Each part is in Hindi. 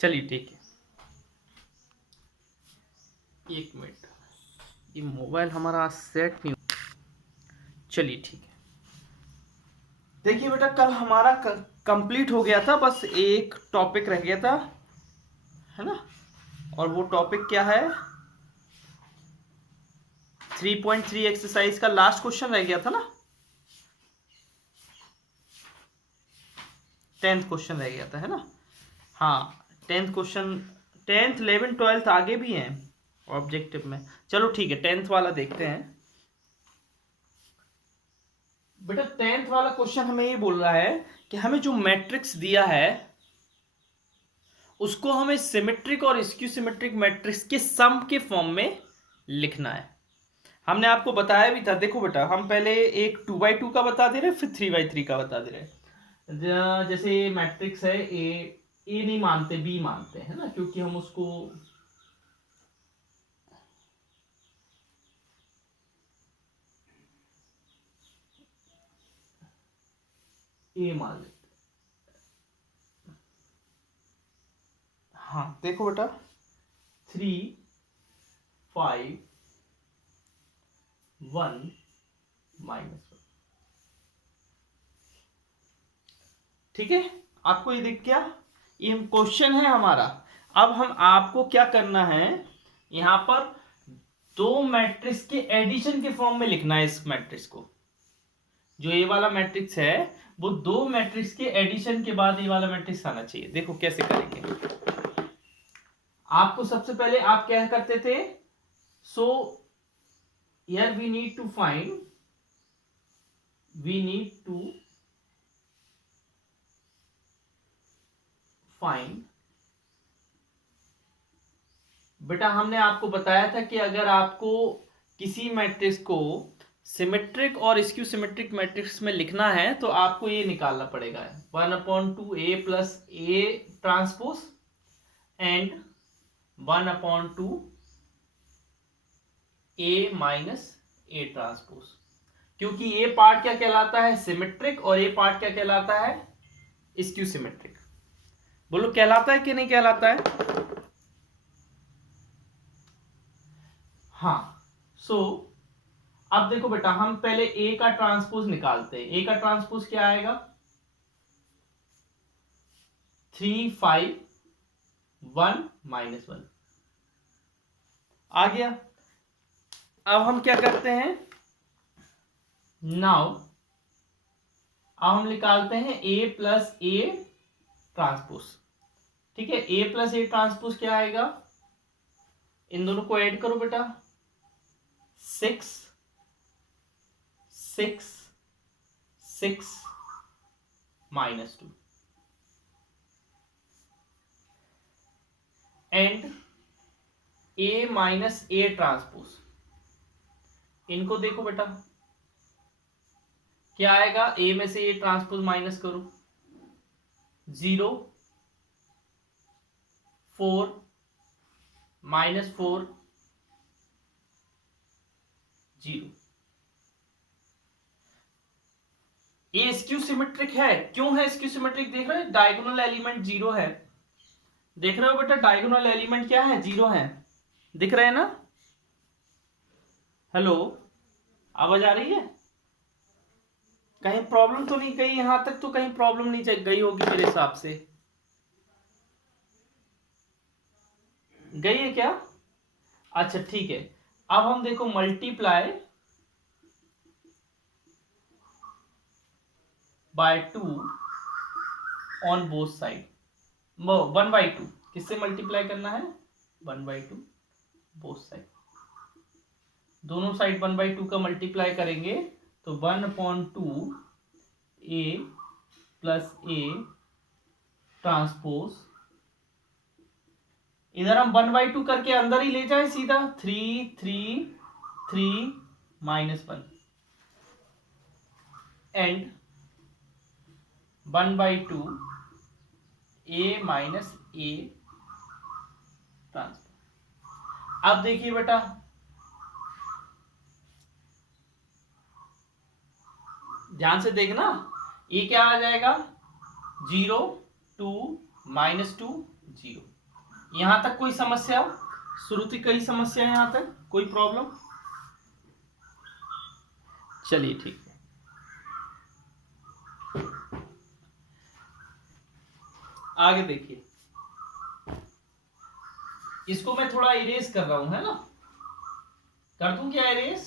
चलिए ठीक है, एक मिनट, ये मोबाइल हमारा सेट नहीं। चलिए ठीक है, देखिए बेटा कल हमारा कंप्लीट हो गया था, बस एक टॉपिक रह गया था, है ना। और वो टॉपिक क्या है, 3.3 एक्सरसाइज का लास्ट क्वेश्चन रह गया था ना, 10th क्वेश्चन रह गया था, है ना। हाँ, 10th क्वेश्चन, 10th 11 12th आगे भी हैं ऑब्जेक्टिव में। चलो ठीक है, 10th वाला देखते हैं बेटा। 10th वाला क्वेश्चन हमें ये बोल रहा है कि हमें जो मैट्रिक्स दिया है उसको हमें सिमेट्रिक और स्क्यू सिमेट्रिक मैट्रिक्स के सम के फॉर्म में लिखना है। हमने आपको बताया भी था, देखो बेटा हम पहले एक 2x2 का बता दे रहे, फिर 3x3 का बता दे रहे। जैसे मैट्रिक्स है ए नहीं मानते, बी मानते हैं ना, क्योंकि हम उसको ए मान लेते। हाँ देखो बेटा, 3 5 1 -1, ठीक है। आपको ये दिख गया, ये क्वेश्चन है हमारा। अब हम आपको क्या करना है, यहां पर दो मैट्रिक्स के एडिशन के फॉर्म में लिखना है इस मैट्रिक्स को। जो ये वाला मैट्रिक्स है वो दो मैट्रिक्स के एडिशन के बाद ये वाला मैट्रिक्स आना चाहिए। देखो कैसे करेंगे। आपको सबसे पहले आप क्या करते थे, so here we need to find बेटा, हमने आपको बताया था कि अगर आपको किसी मैट्रिक्स को सिमेट्रिक और स्क्यू सिमेट्रिक मैट्रिक्स में लिखना है तो आपको ये निकालना पड़ेगा, 1/2 A plus A transpose and 1/2 A minus A transpose. क्योंकि ये पार्ट क्या कहलाता है, सिमेट्रिक, और ये पार्ट क्या कहलाता है, स्क्यू सिमेट्रिक। बोलो कहलाता है कि नहीं कहलाता है। हाँ, अब देखो बेटा, हम पहले ए का ट्रांसपोज निकालते हैं। ए का ट्रांसपोज क्या आएगा, 3 5 1 -1 आ गया। अब हम क्या करते हैं, नाउ अब हम निकालते हैं ए प्लस ए ट्रांसपोज। ठीक है, ए प्लस ए ट्रांसपोज क्या आएगा, इन दोनों को ऐड करो बेटा, 6 6 6 -2 and A minus A transpose. इनको देखो बेटा क्या आएगा, ए में से ए ट्रांसपोज माइनस करो, 0 4 -4 0। ये स्क्यू सिमेट्रिक है। क्यों है स्क्यू सिमेट्रिक, देख रहे हो डायगोनल एलिमेंट 0 है। देख रहे हो बेटा, डायगोनल एलिमेंट क्या है, 0 है। दिख रहे हैं ना, हेलो, आवाज आ रही है। कहीं प्रॉब्लम तो नहीं गई, यहां तक तो कहीं प्रॉब्लम नहीं गई होगी मेरे हिसाब से, गई है क्या। अच्छा ठीक है, अब हम देखो multiply by 2 on both side, 1/2 किससे मल्टीप्लाई करना है, 1/2 बोथ साइड। दोनों साइड 1/2 का मल्टीप्लाई करेंगे तो 1/2 A प्लस A ट्रांसपोज, इधर हम 1/2 करके अंदर ही ले जाए सीधा, 3 3 3 -1 and 1/2 A minus A transpose. अब देखिए बेटा, ध्यान से देखना, ये क्या आ जाएगा, 0 2 -2 0। यहां तक कोई समस्या? श्रुति कई समस्या है यहां तक, कोई प्रॉब्लम? चलिए ठीक है। आगे देखिए, इसको मैं थोड़ा इरेज कर रहा हूं, है ना? कर दूं क्या इरेज?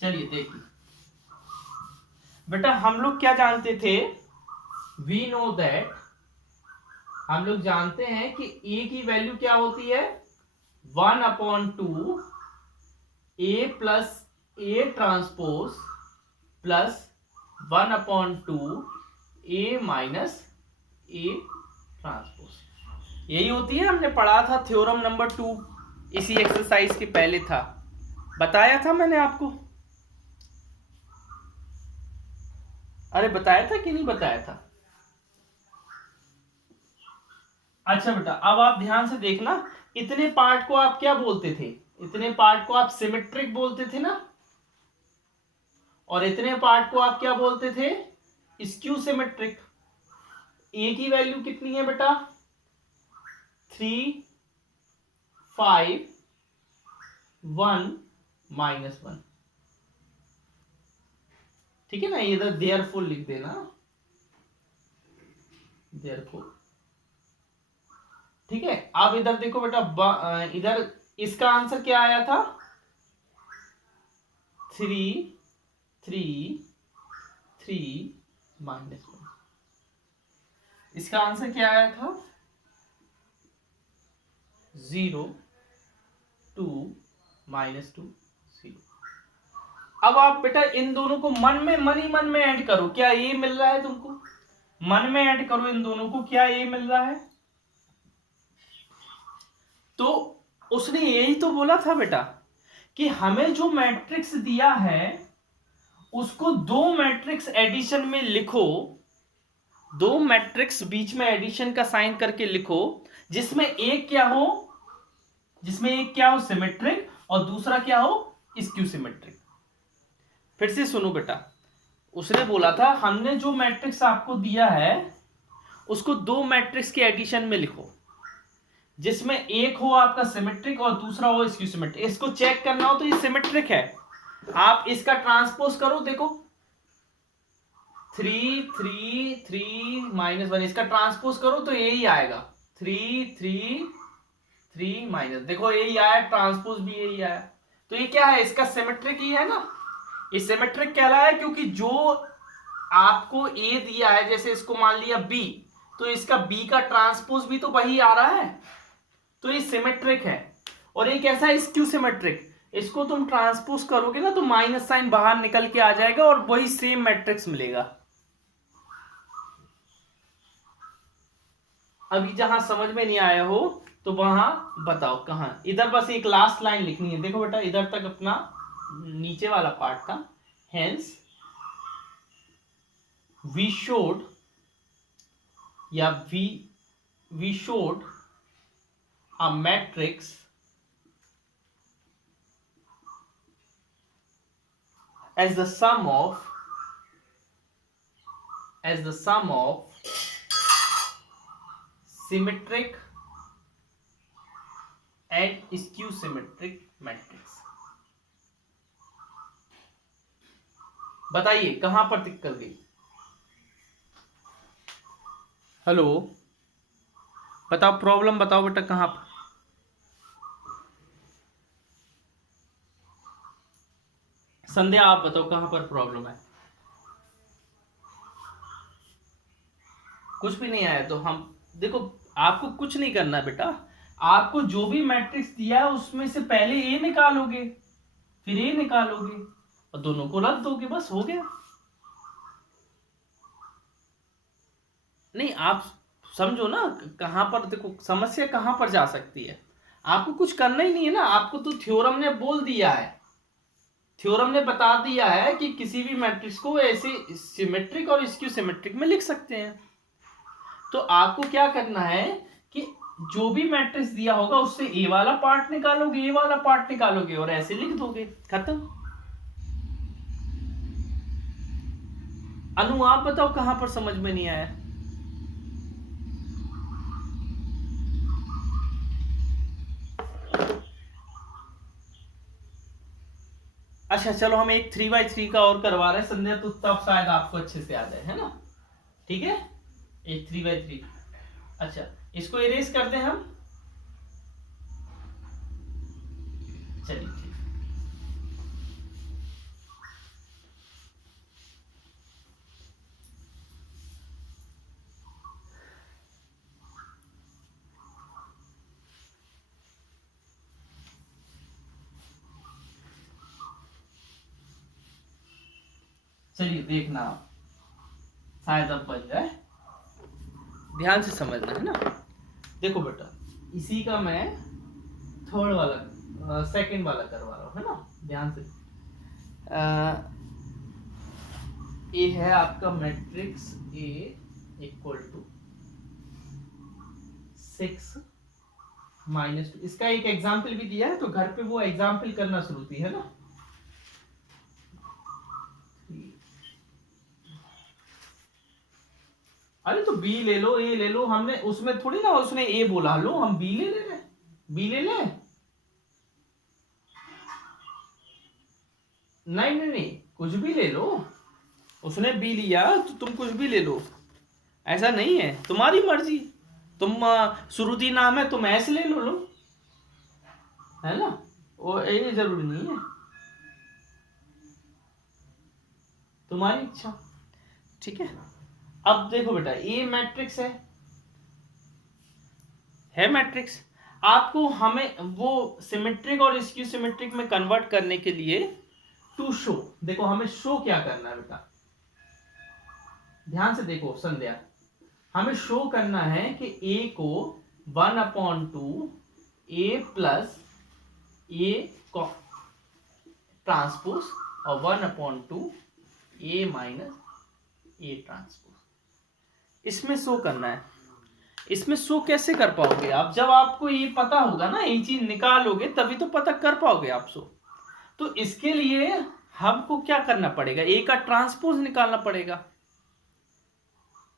चलिए देखिए बेटा, हम लोग क्या जानते थे? वी नो दैट, हम लोग जानते हैं कि ए की वैल्यू क्या होती है? 1/2 A plus A transpose plus 1/2 A minus A transpose. यही होती है, हमने पढ़ा था थ्योरम नंबर 2, इसी एक्सरसाइज के पहले था, बताया था मैंने आपको। अरे बताया था कि नहीं बताया था? अच्छा बेटा, अब आप ध्यान से देखना, इतने पार्ट को आप क्या बोलते थे? इतने पार्ट को आप सिमेट्रिक बोलते थे ना, और इतने पार्ट को आप क्या बोलते थे? Skew symmetric. ए की वैल्यू कितनी है बेटा? 3, 5, 1, -1। ठीक है ना? इधर देयरफॉर लिख देना, देयरफॉर। ठीक है, अब इधर देखो बेटा, इधर इसका आंसर क्या आया था? 3, 3, 3, -1। इसका आंसर क्या आया था? 0, 2, -2, 0। अब आप बेटा इन दोनों को मन ही मन में ऐड करो, क्या ये मिल रहा है तुमको? मन में ऐड करो इन दोनों को, क्या ये मिल रहा है? तो उसने यही तो बोला था बेटा कि हमें जो मैट्रिक्स दिया है उसको दो मैट्रिक्स एडिशन में लिखो, दो मैट्रिक्स बीच में एडिशन का साइन करके लिखो, जिसमें एक क्या हो? जिसमें एक क्या हो? सिमेट्रिक, और दूसरा क्या हो? Skew symmetric. फिर से सुनो बेटा, उसने बोला था हमने जो मैट्रिक्स आपको दिया है उसको दो मैट्रिक्स के एडिशन में लिखो, जिसमें एक हो आपका सिमेट्रिक और दूसरा हो स्क्यू सिमेट्रिक। इसको चेक करना हो तो ये सिमेट्रिक है, आप इसका ट्रांसपोज करो, देखो 3, 3, 3, -1, इसका ट्रांसपोज करो तो यही आएगा, 3, 3, 3, देखो यही आया, ट्रांसपोज भी यही आया। तो ये क्या है? इसका सिमेट्रिक ही है ना, ये सिमेट्रिक कहलाया है, क्योंकि जो आपको ए दिया है, जैसे इसको मान लिया बी, तो इसका बी का ट्रांसपोज भी तो वही आ रहा है, तो ये सिमेट्रिक है। और ये कैसा है? Skew symmetric. इसको तुम ट्रांसपोज करोगे ना तो माइनस साइन बाहर निकल के आ जाएगा और वही सेम मैट्रिक्स मिलेगा। अभी जहां समझ में नहीं आया हो तो वहां बताओ कहां। इधर बस एक लास्ट लाइन लिखनी है, देखो बेटा इधर तक अपना नीचे वाला पार्ट था। हेंस वी शोड, या we showed a matrix as the sum of symmetric and skew symmetric matrix। बताइए कहां पर दिक्कत गई? हेलो, बताओ प्रॉब्लम, बताओ बेटा कहां पर? संध्या आप बताओ कहां पर प्रॉब्लम है? कुछ भी नहीं आया तो हम देखो, आपको कुछ नहीं करना बेटा, आपको जो भी मैट्रिक्स दिया है उसमें से पहले ए निकालोगे, फिर ए निकालोगे और दोनों को रख दोगे, बस हो गया। नहीं, आप समझो ना कहां पर, देखो समस्या कहां पर जा सकती है। आपको कुछ करना ही नहीं है ना, आपको तो थ्योरम ने बोल दिया है, थ्योरम ने बता दिया है कि किसी भी मैट्रिक्स को ऐसे सिमेट्रिक और स्क्यू सिमेट्रिक में लिख सकते हैं। तो आपको क्या करना है कि जो भी मैट्रिक्स दिया होगा उससे ए वाला पार्ट निकालोगे, ए वाला पार्ट निकालोगे और ऐसे लिख दोगे, खत्म। अनु आप बताओ कहां पर समझ में नहीं आया? अच्छा चलो हम एक 3x3 का और करवा रहे हैं संध्या, तो तब शायद आपको अच्छे से आ जाए, है ना। ठीक है, एक 3x3। अच्छा इसको इरेज कर दें हम, चलिए ठीक। चलिए देखना आप, शायद अब बन जाए, ध्यान से समझना है ना। देखो बेटा, इसी का मैं थर्ड वाला सेकंड वाला करवा रहा हूँ, है ना, ध्यान से। ए है आपका मैट्रिक्स ए इक्वल टू 6 -2। इसका एक एग्जाम्पल भी दिया है, तो घर पे वो एग्जाम्पल करना शुरू की है ना। अरे तो बी ले लो, ए ले लो, हमने उसमें थोड़ी ना, उसने ए बोला, लो हम बी ले ले रहे, बी ले ले। नहीं नहीं नहीं, कुछ भी ले लो, उसने बी लिया तो तुम कुछ भी ले लो, ऐसा नहीं है, तुम्हारी मर्जी। तुम शुरुती नाम है, तुम ऐसे ले लो, है ना, वो ये जरूरी नहीं है, तुम्हारी इच्छा। ठीक है, अब देखो बेटा, ये मैट्रिक्स है मैट्रिक्स। आपको हमें वो सिमेट्रिक और स्क्यू सिमेट्रिक में कन्वर्ट करने के लिए टू शो, देखो हमें शो क्या करना है बेटा, ध्यान से देखो संध्या, हमें शो करना है कि a को 1/2 a प्लस a ट्रांसपोज और 1/2 a माइनस a ट्रांसपोज, इसमें शो करना है। इसमें शो कैसे कर पाओगे आप, जब आपको ये पता होगा ना, ये चीज निकालोगे तभी तो पता कर पाओगे आप शो। तो इसके लिए हमको क्या करना पड़ेगा, ए का ट्रांसपोज निकालना पड़ेगा,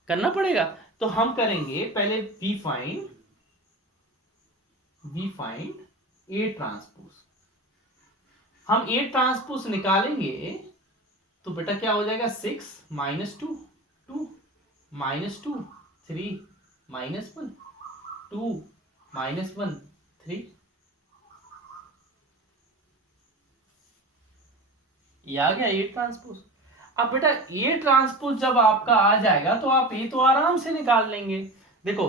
करना पड़ेगा। तो हम करेंगे पहले वी फाइंड ए ट्रांसपोज। हम ए ट्रांसपोज निकालेंगे तो बेटा क्या हो जाएगा, 6 -2 2 -2 3 -1 2 -1 3, ये आ गया ए ट्रांसपोज। अब बेटा ए ट्रांसपोज जब आपका आ जाएगा तो आप ये तो आराम से निकाल लेंगे। देखो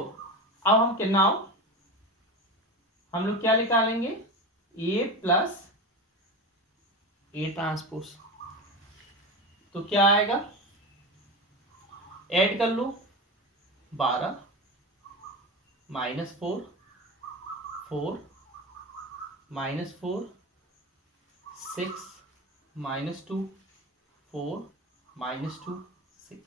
अब हम क्या नाउ हम लोग क्या निकालेंगे, ए प्लस ए ट्रांसपोज, तो क्या आएगा, ऐड कर लो, 12 -4 4 -4 6 -2 4 -2 6,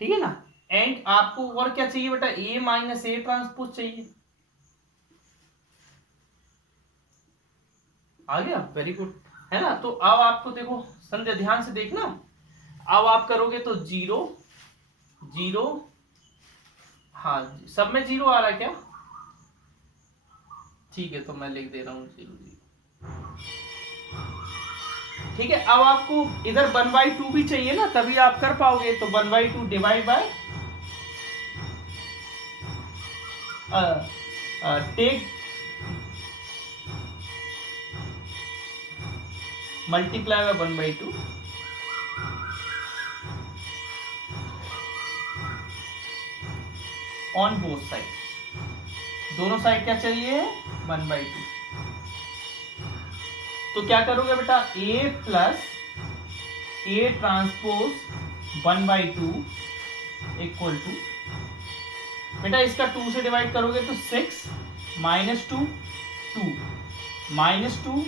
ठीक है ना। एंड आपको और क्या चाहिए बेटा, ए माइनस ए ट्रांसपोज चाहिए, आ गया, वेरी गुड, है ना। तो अब आपको देखो संध्या, ध्यान से देखना, अब आप करोगे तो 0 0, हाँ सब में 0 आ रहा है क्या, ठीक है, तो मैं लिख दे रहा हूं 0 0, ठीक है। अब आपको इधर 1/2 भी चाहिए ना, तभी आप कर पाओगे, तो 1/2 divide by take multiply by 1/2 on both side, दोनों साइड क्या चाहिए, 1/2। तो क्या करोगे बेटा, a plus a transpose 1/2 equal to, बेटा इसका 2 से डिवाइड करोगे तो 6 -2 2 -2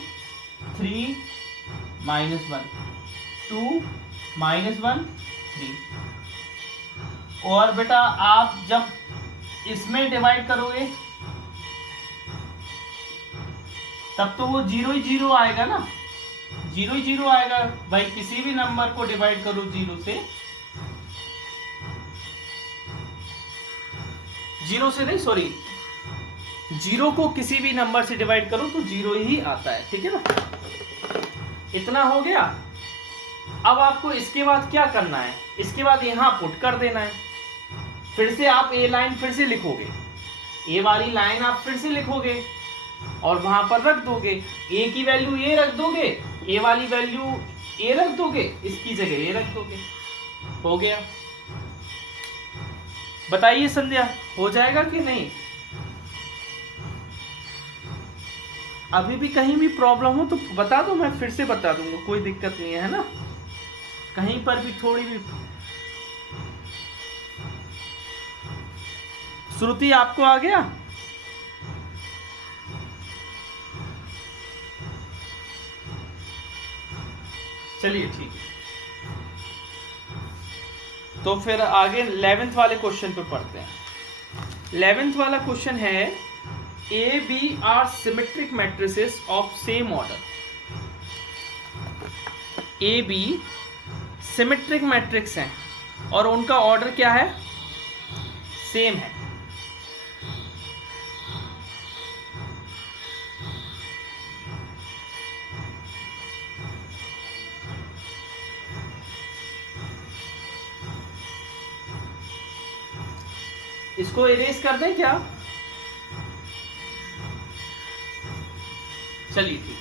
3 -1 2 -1 3, और बेटा आप जब इसमें डिवाइड करोगे तब तो वो 0 ही 0 आएगा ना, 0 ही 0 आएगा भाई, किसी भी नंबर को डिवाइड करो 0 से, 0 से नहीं, सॉरी, 0 को किसी भी नंबर से डिवाइड करो तो 0 ही आता है, ठीक है ना। इतना हो गया। अब आपको इसके बाद क्या करना है, इसके बाद यहां पुट कर देना है। फिर से आप ए लाइन फिर से लिखोगे, ए वाली लाइन आप फिर से लिखोगे और वहां पर रख दोगे। ए की वैल्यू ए रख दोगे, ए वाली वैल्यू ए रख दोगे, इसकी जगह ए रख दोगे। हो गया। बताइए संध्या, हो जाएगा कि नहीं? अभी भी कहीं भी प्रॉब्लम हो तो बता दो, मैं फिर से बता दूंगा, कोई दिक्कत नहीं है ना। कहीं पर भी थोड़ी भी। श्रुति आपको आ गया? चलिए ठीक है, तो फिर आगे 11th वाले क्वेश्चन पे पढ़ते हैं। 11th वाला क्वेश्चन है A B are symmetric matrices of same order. A B symmetric matrix हैं और उनका ऑर्डर क्या है, सेम है। इसको इरेज कर दें क्या? चलिए ठीक।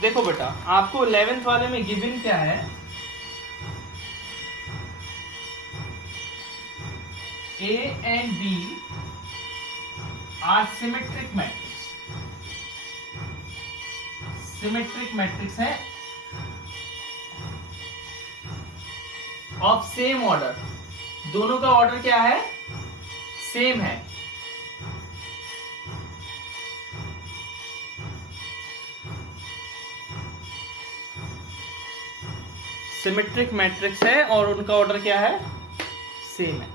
देखो बेटा, आपको 11th वाले में गिवन क्या है, A and B are symmetric matrix। Symmetric matrix है ऑफ सेम ऑर्डर, दोनों का ऑर्डर क्या है, सेम है। सिमेट्रिक मैट्रिक्स है और उनका ऑर्डर क्या है, सेम है।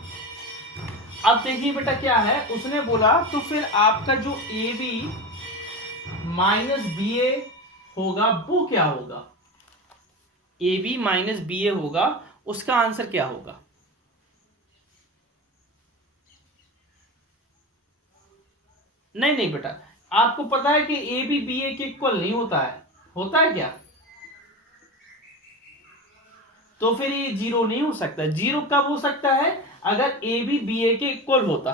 अब देखिए बेटा क्या है, उसने बोला तो फिर आपका जो ए बी माइनस बी ए होगा वो क्या होगा, ए बी माइनस बी ए होगा, उसका आंसर क्या होगा? नहीं नहीं बेटा, आपको पता है कि ए बी बी ए के इक्वल नहीं होता है, होता है क्या? तो फिर ये जीरो नहीं हो सकता। जीरो कब हो सकता है, अगर ए बी बी ए के इक्वल होता।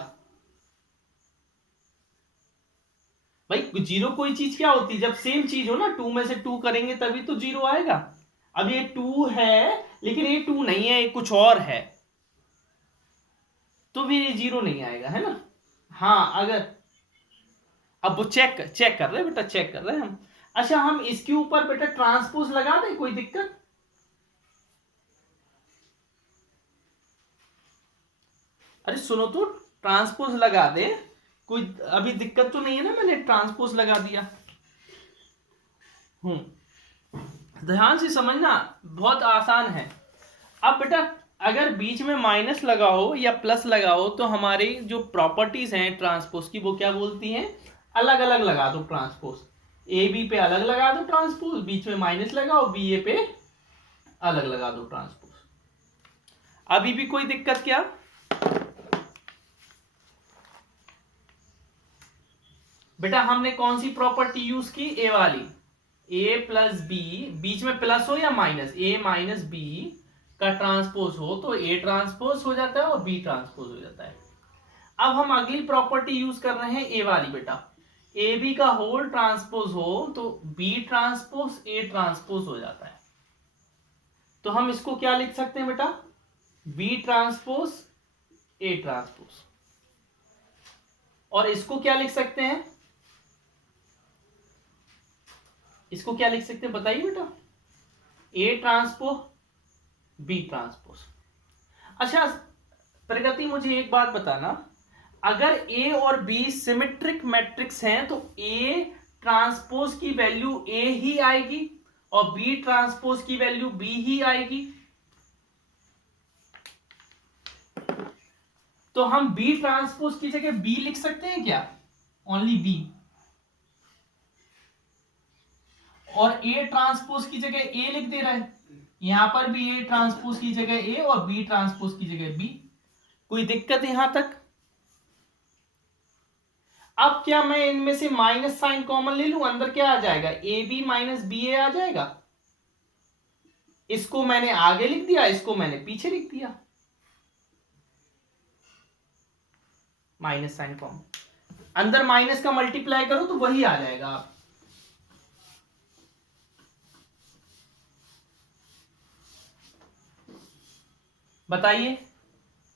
भाई जीरो कोई चीज क्या होती है, जब सेम चीज हो ना, टू में से टू करेंगे तभी तो जीरो आएगा। अब ये टू है लेकिन ये टू नहीं है, ये कुछ और है, तो फिर ये जीरो नहीं आएगा, है ना। हाँ अगर अब वो चेक कर रहे हैं बेटा, चेक कर रहे हैं हम। अच्छा हम इसके ऊपर बेटा ट्रांसपोज लगा दें, कोई दिक्कत? अरे सुनो तो, ट्रांसपोज लगा दे, कोई अभी दिक्कत तो नहीं है ना, मैंने ट्रांसपोज लगा दिया। ध्यान से समझना, बहुत आसान है। अब बेटा अगर बीच में माइनस लगा हो या प्लस लगा हो तो हमारी जो प्रॉपर्टीज हैं ट्रांसपोज की वो क्या बोलती हैं, अलग अलग लगा दो ट्रांसपोज। ए बी पे अलग लगा दो ट्रांसपोज, बीच में माइनस लगाओ, बी ए पे अलग लगा दो ट्रांसपोज। अभी भी कोई दिक्कत क्या? बेटा हमने कौन सी प्रॉपर्टी यूज की, ए वाली, ए प्लस बी, बीच में प्लस हो या माइनस, ए माइनस बी का ट्रांसपोज हो तो ए ट्रांसपोज हो जाता है और बी ट्रांसपोज हो जाता है। अब हम अगली प्रॉपर्टी यूज कर रहे हैं ए वाली बेटा, ए बी का होल ट्रांसपोज हो तो बी ट्रांसपोज ए ट्रांसपोज हो जाता है। तो हम इसको क्या लिख सकते हैं बेटा, बी ट्रांसपोज ए ट्रांसपोज। और इसको क्या लिख सकते हैं, इसको क्या लिख सकते हैं बताइए बेटा, ए ट्रांसपोज बी ट्रांसपोज। अच्छा प्रगति मुझे एक बात बताना, अगर ए और बी सिमेट्रिक मैट्रिक्स हैं तो ए ट्रांसपोज की वैल्यू ए ही आएगी और बी ट्रांसपोज की वैल्यू बी ही आएगी। तो हम बी ट्रांसपोज की जगह बी लिख सकते हैं क्या, ओनली बी? और ए ट्रांसपोज की जगह ए लिख दे रहा है, यहां पर भी ए ट्रांसपोज की जगह ए और बी ट्रांसपोज की जगह बी। कोई दिक्कत यहां तक? अब क्या मैं इनमें से माइनस साइन कॉमन ले लूं, अंदर क्या आ जाएगा, ए बी माइनस बी ए आ जाएगा। इसको मैंने आगे लिख दिया, इसको मैंने पीछे लिख दिया, माइनस साइन कॉमन, अंदर माइनस का मल्टीप्लाई करो तो वही आ जाएगा। आप बताइए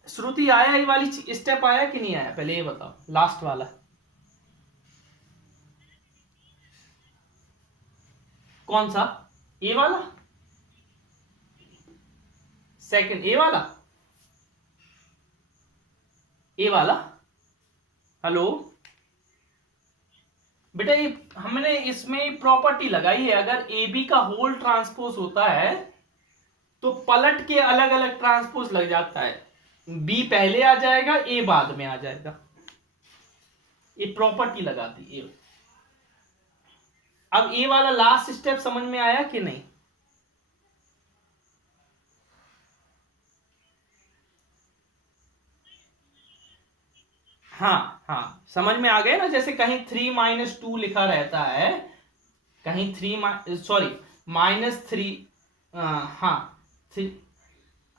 श्रुति, आया ये वाली स्टेप आया कि नहीं आया, पहले ये बताओ, लास्ट वाला कौन सा, ए वाला, सेकंड ए वाला, ए वाला, हेलो बेटा, ये हमने इसमें प्रॉपर्टी लगाई है, अगर ए बी का होल ट्रांसपोज होता है तो पलट के अलग अलग ट्रांसपोज लग जाता है, बी पहले आ जाएगा, ए बाद में आ जाएगा, ये प्रॉपर्टी लगाती है। अब ए वाला लास्ट स्टेप समझ में आया कि नहीं? हाँ हाँ, समझ में आ गया ना, जैसे कहीं 3 - 2 लिखा रहता है, कहीं 3 सॉरी -3, हाँ 3,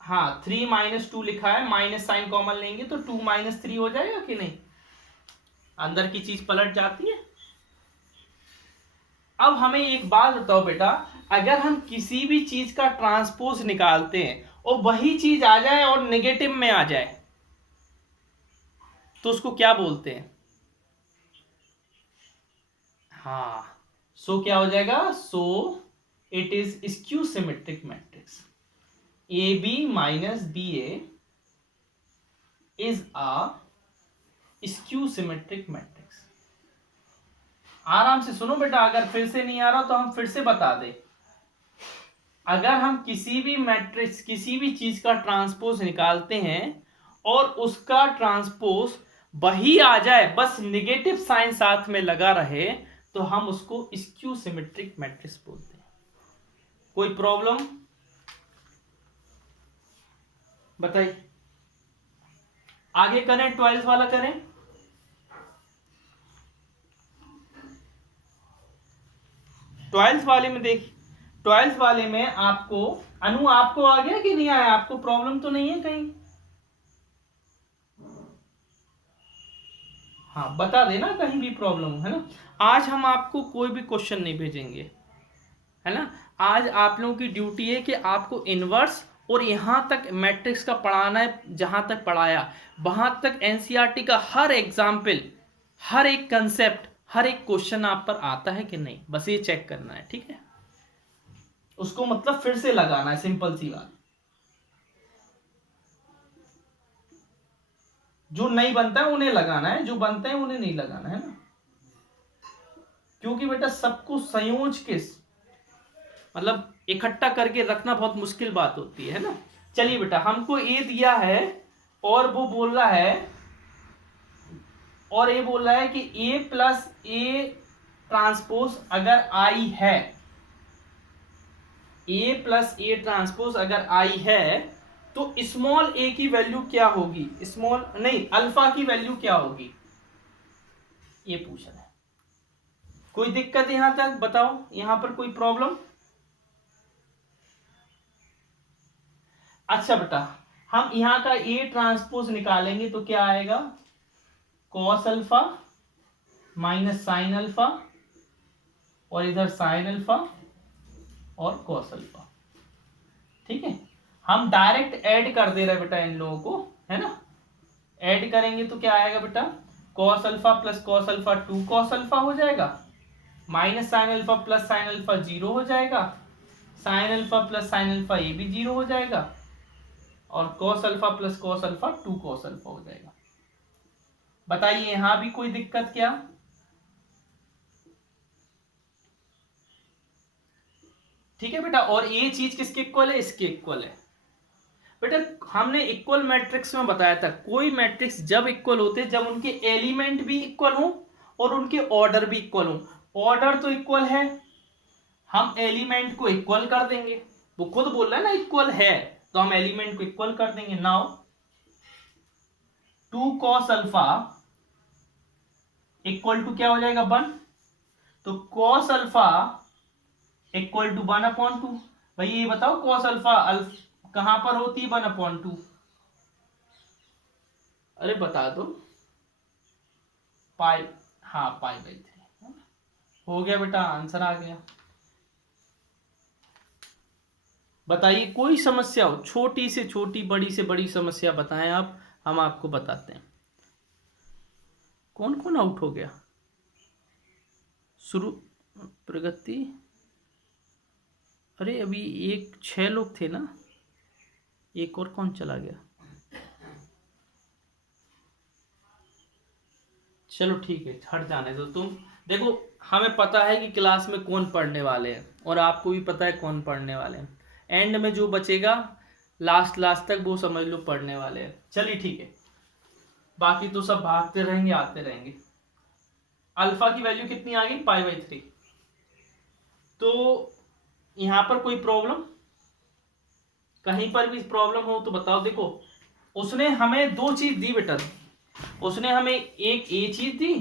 हाँ 3 - 2 लिखा है, माइनस साइन कॉमन लेंगे तो 2 - 3 हो जाएगा कि नहीं, अंदर की चीज पलट जाती है। अब हमें एक बात बताओ बेटा, अगर हम किसी भी चीज का ट्रांसपोज निकालते हैं और वही चीज आ जाए और नेगेटिव में आ जाए तो उसको क्या बोलते हैं? हाँ, सो क्या हो जाएगा, so it is skew symmetric matrix, A B minus B A is a skew symmetric matrix. आराम से सुनो बेटा, अगर फिर से नहीं आ रहा तो हम फिर से बता दें। अगर हम किसी भी मैट्रिक्स, किसी भी चीज का ट्रांसपोज निकालते हैं और उसका ट्रांसपोज वही आ जाए, बस नेगेटिव साइन साथ में लगा रहे, तो हम उसको स्क्यू सिमेट्रिक मैट्रिक्स बोलते हैं। कोई प्रॉब्लम बताइए? आगे करें, 12th वाला करें। ट्वेल्थ वाले में देखिए, 12th वाले में आपको, अनु आपको आ गया कि नहीं आया, आपको प्रॉब्लम तो नहीं है कहीं? हाँ बता देना कहीं भी प्रॉब्लम है ना। आज हम आपको कोई भी क्वेश्चन नहीं भेजेंगे, है ना। आज आप लोगों की ड्यूटी है कि आपको इनवर्स और यहां तक मैट्रिक्स का पढ़ाना है, जहां तक पढ़ाया वहां तक एनसीईआरटी का हर एग्जाम्पल, हर एक कंसेप्ट, हर एक क्वेश्चन आप पर आता है कि नहीं, बस ये चेक करना है, ठीक है। उसको मतलब फिर से लगाना है, सिंपल सी बात। जो नहीं बनता है उन्हें लगाना है, जो बनते हैं उन्हें नहीं लगाना है ना, क्योंकि बेटा सबको संयोज के मतलब इकट्ठा करके रखना बहुत मुश्किल बात होती है ना। चलिए बेटा, हमको ए दिया है और वो बोल रहा है, और ये बोल रहा है कि ए प्लस ए ट्रांसपोज अगर आई है, ए प्लस ए ट्रांसपोज अगर आई है तो स्मॉल ए की वैल्यू क्या होगी, स्मॉल नहीं अल्फा की वैल्यू क्या होगी, ये पूछ रहा है। कोई दिक्कत यहां तक बताओ, यहां पर कोई प्रॉब्लम? अच्छा बेटा, हम यहां का ए ट्रांसपोज निकालेंगे तो क्या आएगा, cos alpha minus sine alpha, और इधर साइन अल्फा और कॉस अल्फा, ठीक है। हम डायरेक्ट ऐड कर दे रहे बेटा इन लोगों को, है ना। ऐड करेंगे तो क्या आएगा बेटा, cos alpha plus cos alpha 2 cos alpha हो जाएगा, minus sine alpha plus sine alpha 0 हो जाएगा, sine alpha plus sine alpha ये भी 0 हो जाएगा, और cos alpha plus cos alpha 2 cos alpha हो जाएगा। बताइए यहां भी कोई दिक्कत क्या? ठीक है बेटा, और ये चीज किसके इक्वल है, इसके इक्वल है। बेटा हमने इक्वल मैट्रिक्स में बताया था, कोई मैट्रिक्स जब इक्वल होते जब उनके एलिमेंट भी इक्वल हो और उनके ऑर्डर भी इक्वल हो। ऑर्डर तो इक्वल है, हम एलिमेंट को इक्वल कर देंगे, वो खुद बोल रहा है ना इक्वल है, तो हम एलिमेंट को इक्वल कर देंगे। Now 2 cos alpha equal to क्या हो जाएगा 1, तो cos अल्फा इक्वल टू 1/2। भाई ये बताओ cos अल्फा कहां पर होती है 1/2? अरे बता दो। पाई, हाँ पाई/3 हो गया बेटा, आंसर आ गया। बताइए कोई समस्या हो, छोटी से छोटी बड़ी से बड़ी समस्या बताएं आप, हम आपको बताते हैं। कौन कौन आउट हो गया? शुरू प्रगति, अरे अभी 6 लोग थे ना, एक और कौन चला गया? चलो ठीक है, हट जाने दो तुम। देखो हमें पता है कि क्लास में कौन पढ़ने वाले हैं, और आपको भी पता है कौन पढ़ने वाले हैं। एंड में जो बचेगा लास्ट लास्ट तक वो समझ लो पढ़ने वाले हैं। चलिए ठीक है, बाकी तो सब भागते रहेंगे आते रहेंगे। अल्फा की वैल्यू कितनी आ गई? पाई/3। तो यहां पर कोई प्रॉब्लम, कहीं पर भी प्रॉब्लम हो तो बताओ। देखो उसने हमें 2 चीज दी बेटा, उसने हमें एक ए चीज दी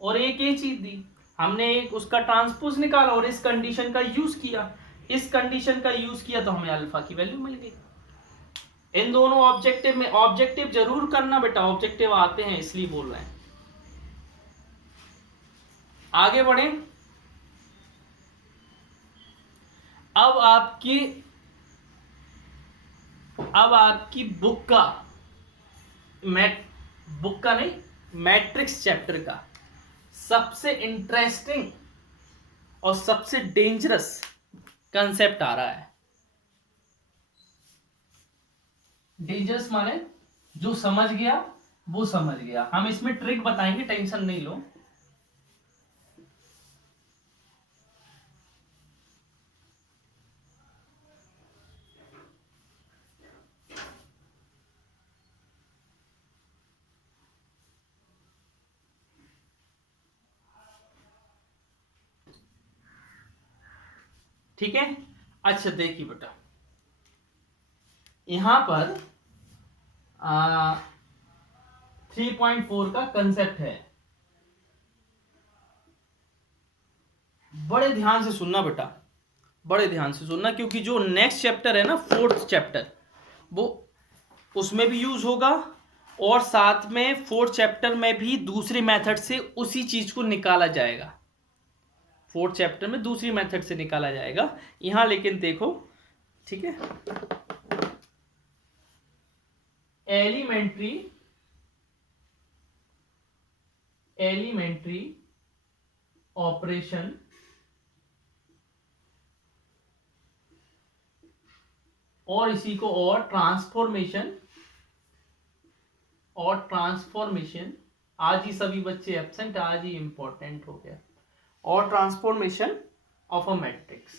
और एक ए चीज दी। हमने एक उसका ट्रांसपोज निकाला और इस कंडीशन का यूज किया, इस कंडीशन का यूज किया तो हमें अल्फा की वैल्यू मिल गई। इन दोनों ऑब्जेक्टिव में, ऑब्जेक्टिव जरूर करना बेटा, ऑब्जेक्टिव आते हैं इसलिए बोल रहे हैं। आगे बढ़े। अब आपकी बुक का बुक का नहीं, मैट्रिक्स चैप्टर का सबसे इंटरेस्टिंग और सबसे डेंजरस कंसेप्ट आ रहा है। डेंजरस माने जो समझ गया वो समझ गया, हम इसमें ट्रिक बताएंगे, टेंशन नहीं लो। ठीक है, अच्छा देखिए बेटा, यहां पर 3.4 का कंसेप्ट है, बड़े ध्यान से सुनना बेटा, बड़े ध्यान से सुनना, क्योंकि जो नेक्स्ट चैप्टर है ना, 4th चैप्टर, वो उसमें भी यूज होगा, और साथ में 4th चैप्टर में भी दूसरी मेथड से उसी चीज को निकाला जाएगा। 4th चैप्टर में दूसरी मेथड से निकाला जाएगा यहां, लेकिन देखो ठीक है। एलिमेंट्री ऑपरेशन और इसी को और ट्रांसफॉर्मेशन, आज ही सभी बच्चे एब्सेंट, आज ही इंपॉर्टेंट हो गया, और ट्रांसफॉर्मेशन ऑफ अ मैट्रिक्स।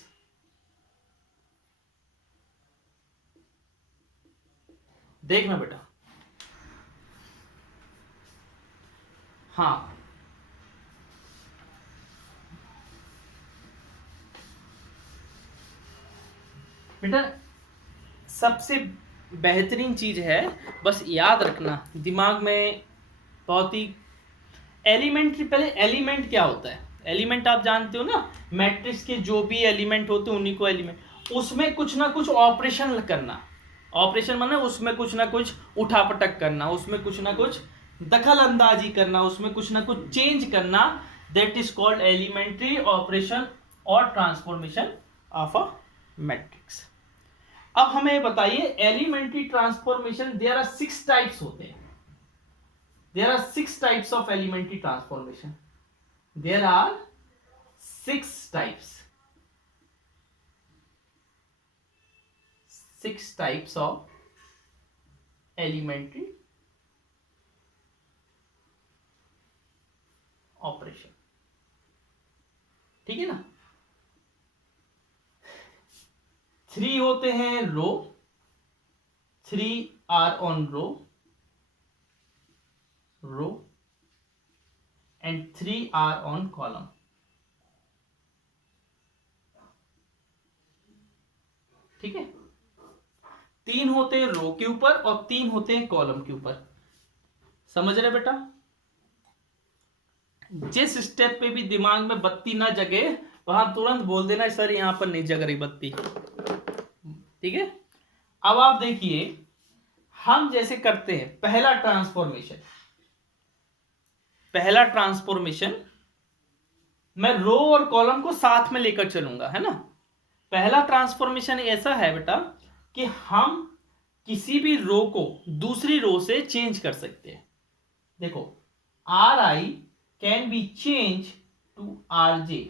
देखना बेटा, हाँ बेटा सबसे बेहतरीन चीज है, बस याद रखना दिमाग में बहुत ही। एलिमेंट्री, पहले एलिमेंट क्या होता है? एलिमेंट आप जानते हो ना, मैट्रिक्स के जो भी एलिमेंट होते हैं उन्हीं को एलिमेंट, उसमें कुछ ना कुछ ऑपरेशन करना। ऑपरेशन माने उसमें कुछ ना कुछ उठापटक करना, उसमें कुछ ना कुछ दखल अंदाजी करना, उसमें कुछ ना कुछ चेंज करना, that is called elementary operation और ट्रांसफॉर्मेशन ऑफ अ मैट्रिक्स। अब हमें बताइए elementary transformation, there are 6 types होते हैं। There are 6 types of elementary transformation. There are 6 types. 6 types of elementary operation. ठीक है ना? 3 होते हैं रो, 3 are on row and 3 are on column. ठीक है, 3 होते हैं रो के ऊपर और 3 होते हैं कॉलम के ऊपर। समझ रहे बेटा? जिस स्टेप पे भी दिमाग में बत्ती ना जगे वहां तुरंत बोल देना सर यहां पर नहीं जग रही बत्ती। ठीक है, अब आप देखिए हम जैसे करते हैं पहला ट्रांसफॉर्मेशन मैं रो और कॉलम को साथ में लेकर चलूंगा, है ना। पहला ट्रांसफॉर्मेशन ऐसा है बेटा कि हम किसी भी रो को दूसरी रो से चेंज कर सकते हैं। देखो, R I can be change to R J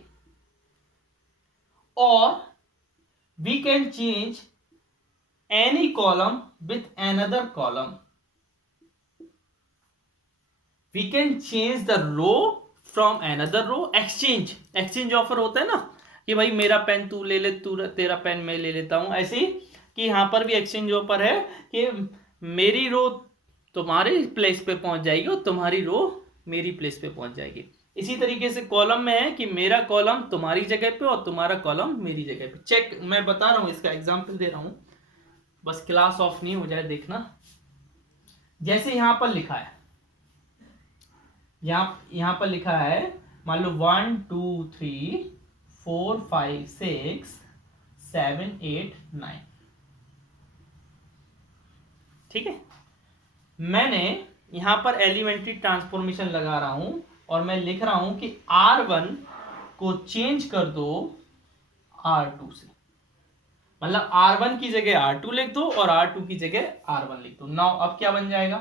और we can change any column with another column. We can change the row from another row. Exchange offer होता है ना कि भाई मेरा पेन तू ले ले, तू तेरा पेन मैं ले लेता हूं। ऐसे ही कि यहां पर भी एक्सचेंज ऑफर है कि मेरी रो तुम्हारे प्लेस पे पहुंच जाएगी और तुम्हारी रो मेरी प्लेस पे पहुंच जाएगी। इसी तरीके से कॉलम में है कि मेरा कॉलम तुम्हारी जगह पे और तुम्हारा कॉलम मेरी जगह पे। चेक, मैं बता रहा हूं, इसका एग्जांपल दे रहा हूं, बस क्लास ऑफ नहीं हो जाए देखना। जैसे यहां पर लिखा है, यहां पर लिखा है मान लो 1 2 3 4 5 6 7 8 9। ठीक है, मैंने यहां पर एलिमेंट्री ट्रांसफॉर्मेशन लगा रहा हूं और मैं लिख रहा हूं कि R1 को चेंज कर दो R2 से। मतलब R1 की जगह R2 लिख दो और R2 की जगह R1 लिख दो। नाउ अब क्या बन जाएगा?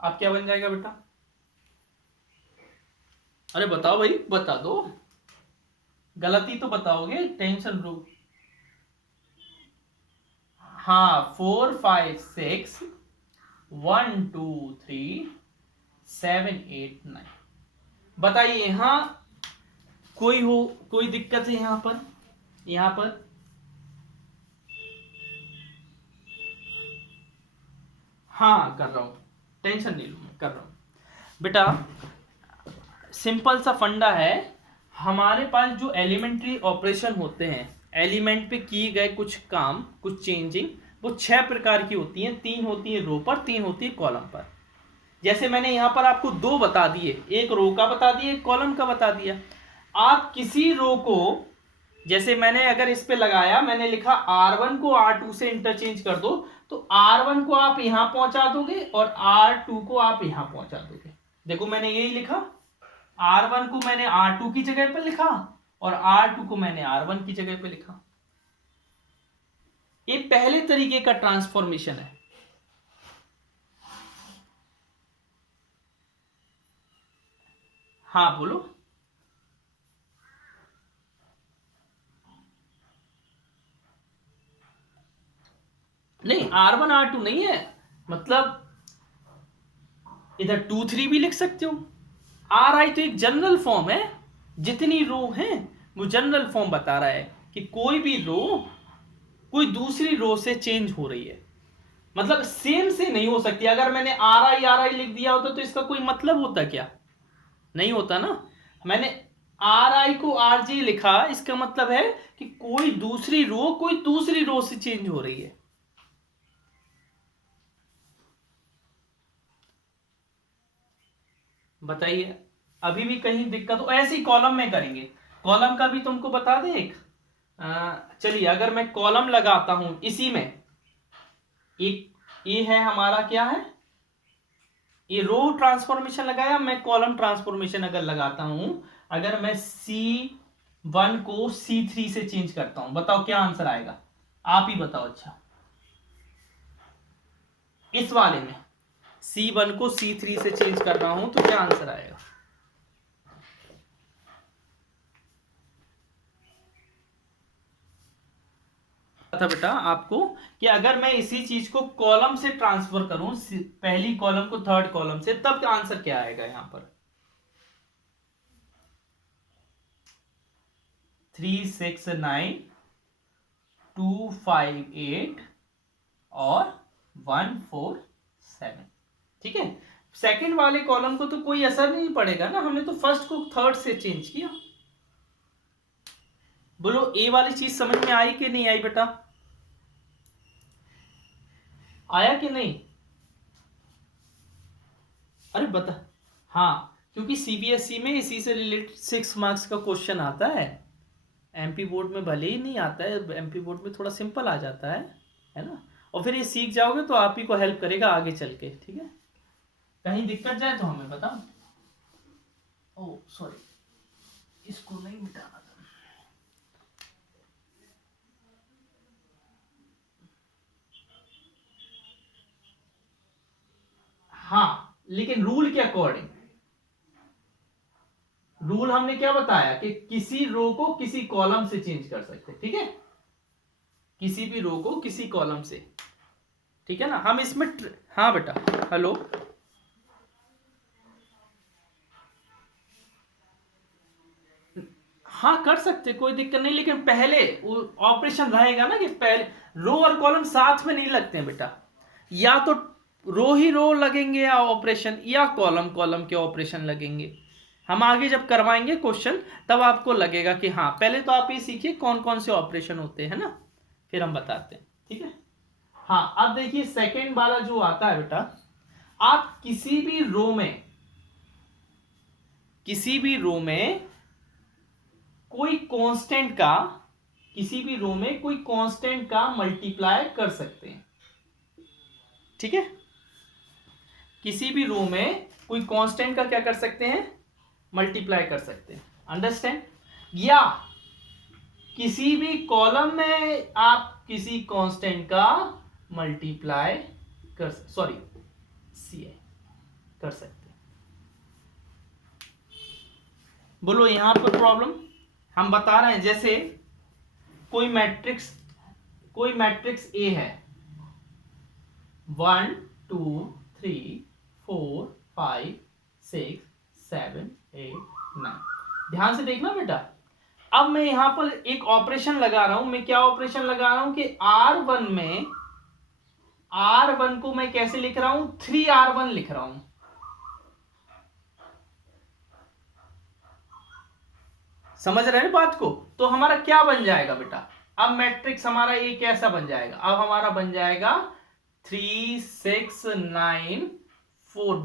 अब क्या बन जाएगा बेटा? अरे बताओ भाई, बता दो, गलती तो बताओगे, टेंशन लो। हाँ, 4 5 6 1 2 3 7 8 9। बताइए यहां कोई दिक्कत है यहां पर? हाँ कर रहा हूं, टेंशन नहीं लो, मैं कर रहा हूं बेटा। सिंपल सा फंडा है, हमारे पास जो एलिमेंट्री ऑपरेशन होते हैं, एलिमेंट पे किए गए कुछ काम, कुछ चेंजिंग, वो 6 प्रकार की होती हैं। 3 होती है रो पर, 3 होती है कॉलम पर। जैसे मैंने यहां पर आपको 2 बता दिए, एक रो का बता दिया, एक कॉलम का बता दिया। आप किसी रो को, जैसे मैंने अगर इस पे लगाया, मैंने लिखा R1 को R2 से इंटरचेंज कर दो, तो R1 को आप यहां पहुंचा दोगे और R2 को आप यहां पहुंचा दोगे। देखो मैंने यही लिखा, R1 को मैंने R2 की जगह पर लिखा और R2 को मैंने R1 की जगह पर लिखा। ये पहले तरीके का ट्रांसफॉर्मेशन है। हाँ बोलो। नहीं, R1 R2 नहीं है, मतलब इधर 2 3 भी लिख सकते हो। RI तो एक जनरल फॉर्म है, जितनी रो है वो जनरल फॉर्म बता रहा है कि कोई भी रो कोई दूसरी रो से चेंज हो रही है, मतलब सेम से नहीं हो सकती। अगर मैंने RI लिख दिया होता तो इसका कोई मतलब होता क्या? नहीं होता ना। मैंने RI को RJ लिखा, इसका मतलब है कि कोई दूसरी रो से चेंज हो रही है। बताइए, अभी भी कहीं दिक्कत हो? ऐसे ही कॉलम में करेंगे। कॉलम का भी तुमको बता दे एक। चलिए, अगर मैं कॉलम लगाता हूं इसी में, एक ये है हमारा, क्या है ये, रो ट्रांसफॉर्मेशन लगाया, मैं कॉलम ट्रांसफॉर्मेशन अगर लगाता हूं, अगर मैं C1 को C3 से चेंज करता हूं, बताओ क्या आंसर आएगा? आप ही बताओ। अच्छा, इस वाले में C1 को C3 से चेंज कर रहा हूं तो क्या आंसर आएगा? था बेटा आपको कि अगर मैं इसी चीज को कॉलम से ट्रांसफर करूं, पहली कॉलम को थर्ड कॉलम से, तब आंसर क्या आएगा? यहां पर 3 6 9 2 5 8 और 1 4 7। ठीक है, सेकंड वाले कॉलम को तो कोई असर नहीं पड़ेगा ना, हमने तो फर्स्ट को थर्ड से चेंज किया। बोलो ए वाली चीज समझ में आई कि नहीं आई बेटा? आया कि नहीं? अरे बता। हाँ, क्योंकि सीबीएसई में इसी से रिलेटेड 6 मार्क्स का क्वेश्चन आता है। एमपी बोर्ड में भले ही नहीं आता है, एमपी बोर्ड में थोड़ा सिंपल आ जाता है ना। और फिर ये सीख जाओगे तो आप ही को हेल्प करेगा आगे चल के, ठीक है। कहीं दिक्कत जाए तो हमें बताओ। ओ सॉरी, इसको नहीं मिटाना था। हाँ, लेकिन रूल के अकॉर्डिंग, रूल हमने क्या बताया कि किसी रो को किसी कॉलम से चेंज कर सकते, ठीक है। किसी भी रो को किसी कॉलम से, ठीक है ना। हम इसमें हाँ बेटा, हेलो। हाँ कर सकते, कोई दिक्कत नहीं, लेकिन पहले वो ऑपरेशन रहेगा ना कि पहले रो और कॉलम साथ में नहीं लगते हैं बेटा। या तो रो ही रो लगेंगे या ऑपरेशन, या कॉलम कॉलम के ऑपरेशन लगेंगे। हम आगे जब करवाएंगे क्वेश्चन तब आपको लगेगा कि हाँ, पहले तो आप ये सीखिए कौन कौन से ऑपरेशन होते हैं ना, फिर हम बताते हैं, ठीक है। हाँ, अब देखिए सेकेंड वाला जो आता है बेटा, आप किसी भी रो में कोई कांस्टेंट का, किसी भी रो में कोई कांस्टेंट का मल्टीप्लाई कर सकते हैं, ठीक है। किसी भी रो में कोई कांस्टेंट का क्या कर सकते हैं, मल्टीप्लाई कर सकते हैं, अंडरस्टैंड। या किसी भी कॉलम में आप किसी कांस्टेंट का मल्टीप्लाई कर सकते हैं। बोलो यहां पर प्रॉब्लम हम बता रहे हैं, जैसे कोई मैट्रिक्स ए है, 1 2 3 4 5 6 7 8 9। ध्यान से देखना बेटा। अब मैं यहां पर एक ऑपरेशन लगा रहा हूं। मैं क्या ऑपरेशन लगा रहा हूं कि R1 में, R1 को मैं कैसे लिख रहा हूं, 3R1 लिख रहा हूं। समझ रहे हैं बात को? तो हमारा क्या बन जाएगा बेटा, अब मैट्रिक्स हमारा ये कैसा बन जाएगा, अब हमारा बन जाएगा 3 6 9 4।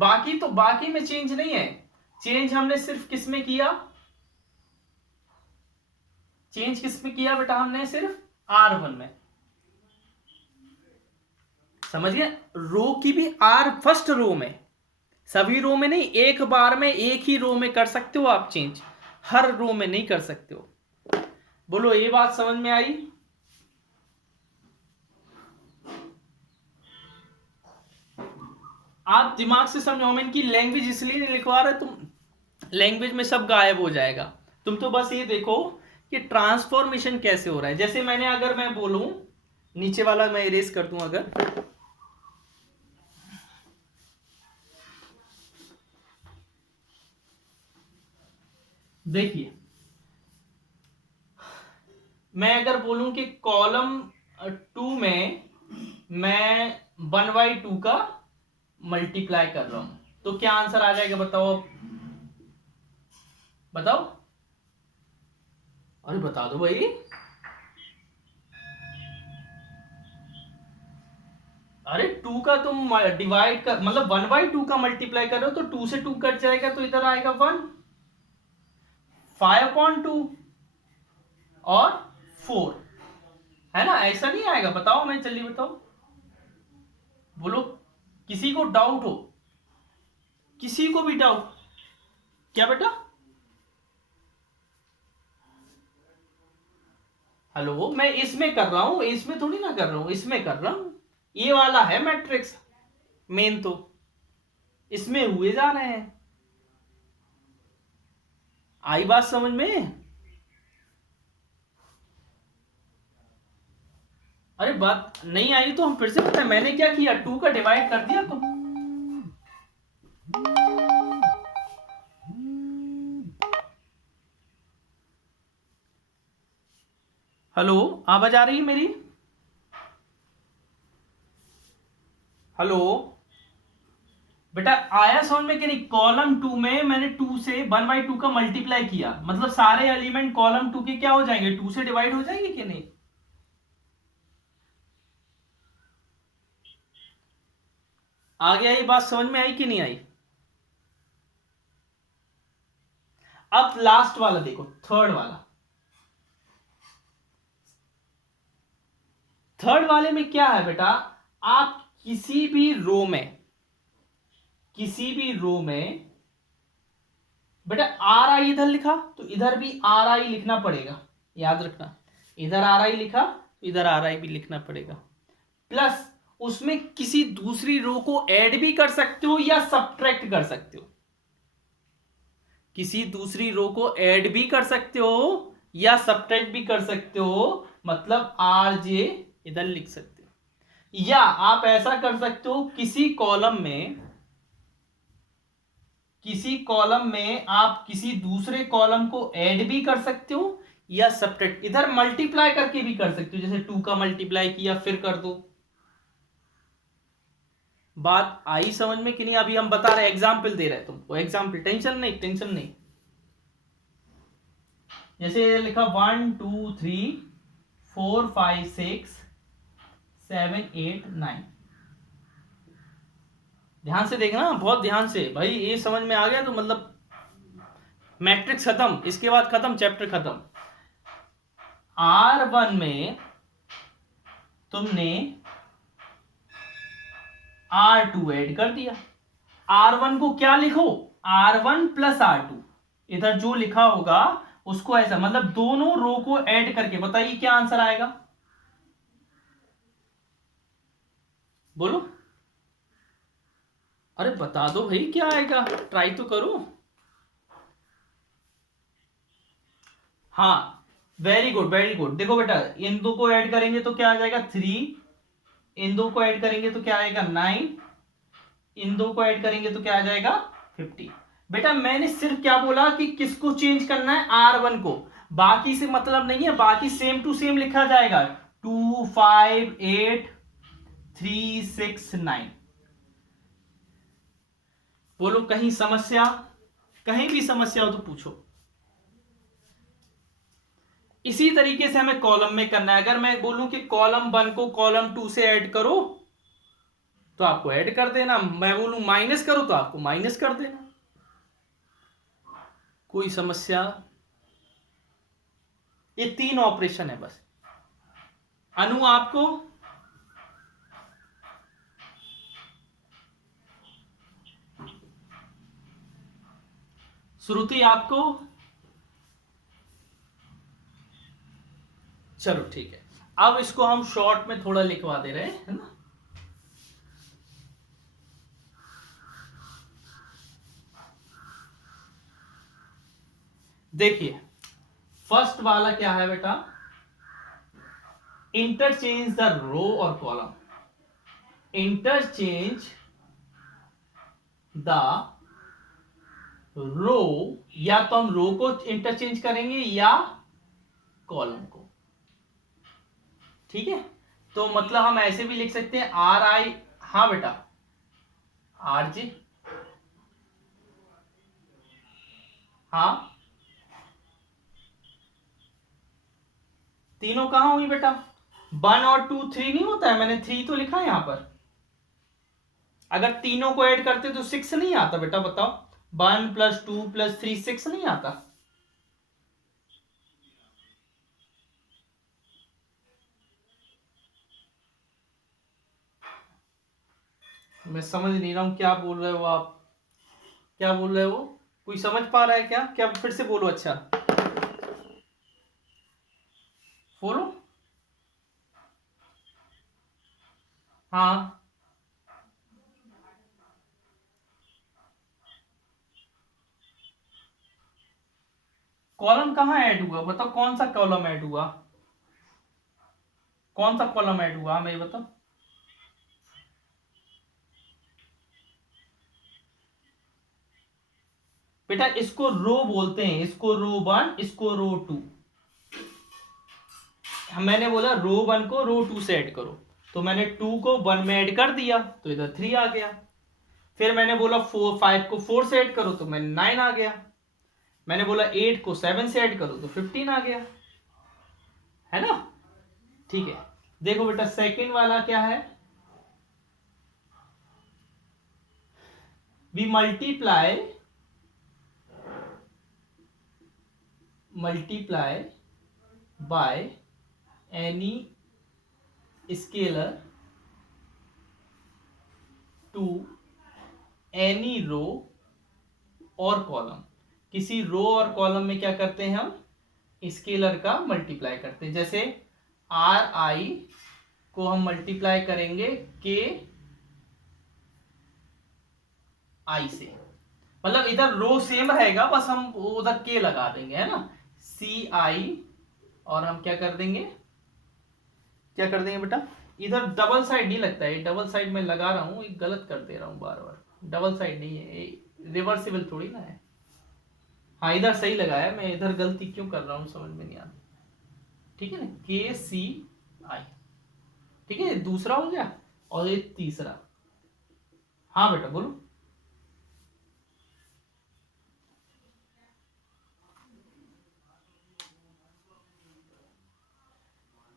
बाकी में चेंज नहीं है, चेंज हमने सिर्फ किस में किया, बेटा, हमने सिर्फ R1 में। समझिए, रो की भी फर्स्ट रो में, सभी रो में नहीं, एक बार में एक ही रो में कर सकते हो आप चेंज, हर रो में नहीं कर सकते हो। बोलो ये बात समझ में आई? आप दिमाग से समझो, हम इनकी लैंग्वेज इसलिए नहीं लिखवा रहे, तुम लैंग्वेज में सब गायब हो जाएगा। तुम तो बस ये देखो कि ट्रांसफॉर्मेशन कैसे हो रहा है। जैसे अगर मैं बोलूं, नीचे वाला मैं इरेज कर दूं, अगर देखिए, मैं अगर बोलूं कि कॉलम 2 में मैं 1/2 का मल्टीप्लाई कर रहा हूं, तो क्या आंसर आ जाएगा बताओ? बताओ, अरे बता दो भाई। अरे 2 का तुम डिवाइड कर, मतलब 1/2 का मल्टीप्लाई कर रहे हो, तो 2 से 2 कट जाएगा, तो इधर आएगा 1, 5/2 और 4, है ना। ऐसा नहीं आएगा, बताओ, मैं जल्दी बताओ, बोलो। किसी को डाउट हो, किसी को भी डाउट? क्या बेटा? हेलो, मैं इसमें कर रहा हूं, इसमें थोड़ी ना कर रहा हूं, इसमें कर रहा हूं। ये वाला है मैट्रिक्स मेन, तो इसमें हुए जा रहे हैं। आई बात समझ में? अरे बात नहीं आई तो हम फिर से बताएं, मैंने क्या किया, 2 का डिवाइड कर दिया तो। हेलो, आवाज आ रही है मेरी? हेलो बेटा आया समझ में कि नहीं? कॉलम 2 में मैंने 2 से 1/2 का मल्टीप्लाई किया, मतलब सारे एलिमेंट कॉलम 2 के क्या हो जाएंगे? 2 से डिवाइड हो जाएंगे कि नहीं? आगे आई बात, समझ में आई कि नहीं आई? अब लास्ट वाला देखो, थर्ड वाला। थर्ड वाले में क्या है बेटा? आप किसी भी रो में बेटा आर आई इधर लिखा तो इधर भी आर आई लिखना पड़ेगा, याद रखना। इधर आर आई लिखा, इधर आर आई भी लिखना पड़ेगा। प्लस उसमें किसी दूसरी रो को ऐड भी कर सकते हो या सब्ट्रैक्ट कर सकते हो। किसी दूसरी रो को ऐड भी कर सकते हो या सब्ट्रैक्ट भी कर सकते हो, मतलब आर जे इधर लिख सकते हो। या आप ऐसा कर सकते हो, किसी कॉलम में आप किसी दूसरे कॉलम को ऐड भी कर सकते हो या सब्ट्रैक्ट, इधर मल्टीप्लाई करके भी कर सकते हो, जैसे 2 का मल्टीप्लाई किया फिर कर दो। बात आई समझ में कि नहीं? अभी हम बता रहे, एग्जाम्पल दे रहे हैं तुमको, एग्जाम्पल, टेंशन नहीं। जैसे लिखा 1 2 3 4 5 6 7 8 9। ध्यान से देखना, बहुत ध्यान से भाई, ये समझ में आ गया तो मतलब मैट्रिक्स खत्म, इसके बाद खत्म, चैप्टर खत्म। R1 में तुमने R2 ऐड कर दिया। R1 को क्या लिखो? R1 प्लस R2, इधर जो लिखा होगा उसको ऐसा, मतलब दोनों रो को ऐड करके, बताइए क्या आंसर आएगा? बोलो, अरे बता दो भाई क्या आएगा, ट्राई तो करो। हाँ, वेरी गुड वेरी गुड। देखो बेटा, इन दो को ऐड करेंगे तो क्या आ जाएगा? 3। इन दो को ऐड करेंगे तो क्या आएगा? 9। इन दो को ऐड करेंगे तो क्या आ जाएगा? 50। बेटा मैंने सिर्फ क्या बोला कि किसको चेंज करना है? R1 को, बाकी से मतलब नहीं है, बाकी सेम टू सेम लिखा जाएगा। 2 5 8 3 6 9। बोलो कहीं समस्या, कहीं भी समस्या हो तो पूछो। इसी तरीके से हमें कॉलम में करना है। अगर मैं बोलूं कि कॉलम 1 को कॉलम 2 से ऐड करो तो आपको ऐड कर देना, मैं बोलूं माइनस करो तो आपको माइनस कर देना। कोई समस्या? ये 3 ऑपरेशन है बस। अनु आपको? श्रुति आपको? चलो ठीक है, अब इसको हम शॉर्ट में थोड़ा लिखवा दे रहे हैं, है ना। देखिए फर्स्ट वाला क्या है बेटा? इंटरचेंज द रो और कॉलम। इंटरचेंज द रो, या तो हम रो को इंटरचेंज करेंगे या कॉलम को, ठीक है। तो मतलब हम ऐसे भी लिख सकते हैं आर आई, हाँ बेटा, आर जी, हाँ, तीनों कहां हुई बेटा? 1 और 2 3 नहीं होता है, मैंने 3 तो लिखा है यहां पर। अगर तीनों को ऐड करते तो 6 नहीं आता बेटा, बताओ। 1 + 2 + 3 6 नहीं आता। मैं समझ नहीं रहा हूं क्या बोल रहे हो आप, क्या बोल रहे हो? कोई समझ पा रहा है क्या? क्या फिर से बोलो, अच्छा बोलो। हाँ, कॉलम कहाँ ऐड हुआ बताओ? कौन सा कॉलम ऐड हुआ? कौन सा कॉलम ऐड हुआ हमें बताओ। बेटा इसको रो बोलते हैं, इसको रो 1, इसको रो 2। मैंने बोला रो 1 को रो 2 से ऐड करो, तो मैंने 2 को 1 में ऐड कर दिया तो इधर 3 आ गया। फिर मैंने बोला 5 को 4 से ऐड करो तो मैंने 9 आ गया। मैंने बोला 8 को 7 से ऐड करो तो 15 आ गया, है ना। ठीक है, देखो बेटा सेकंड वाला क्या है, we multiply by any scalar to any row और कॉलम। किसी रो और कॉलम में क्या करते हैं हम, स्केलर का मल्टीप्लाई करते हैं। जैसे आर आई को हम मल्टीप्लाई करेंगे के आई से, मतलब इधर रो सेम रहेगा, बस हम उधर के लगा देंगे, है ना, सी आई, और हम क्या कर देंगे बेटा, इधर डबल साइड नहीं लगता है, डबल साइड में लगा रहा हूं, गलत कर दे रहा हूं बार बार, डबल साइड नहीं है, रिवर्सिबल थोड़ी ना है। हाँ इधर सही लगाया, मैं इधर गलती क्यों कर रहा हूं समझ में नहीं आता। ठीक है ना, के सी आई, ठीक है, दूसरा हो गया और ये तीसरा। हाँ बेटा बोलो।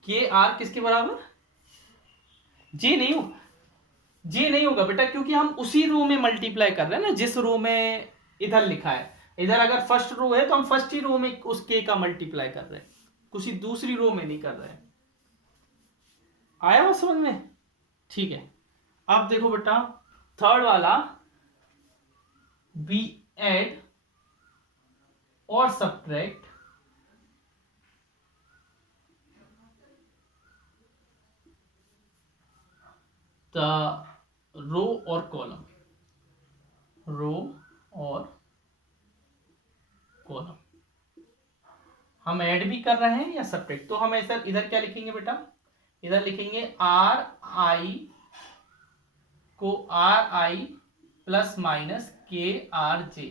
के आर किसके बराबर, जे नहीं हो, जे नहीं होगा बेटा, क्योंकि हम उसी रो में मल्टीप्लाई कर रहे हैं ना जिस रो में इधर लिखा है। इधर अगर फर्स्ट रो है तो हम फर्स्ट ही रो में उस के का मल्टीप्लाई कर रहे हैं, किसी दूसरी रो में नहीं कर रहे हैं। आया वो समझ में? ठीक है, अब देखो बेटा थर्ड वाला, बी एड और सब्ट्रैक्ट द रो और कॉलम, रो और कॉलम हम ऐड भी कर रहे हैं या सब्ट्रैक्ट। तो हम ऐसा इधर क्या लिखेंगे बेटा, इधर लिखेंगे आर आई को आर आई प्लस माइनस के आर जे।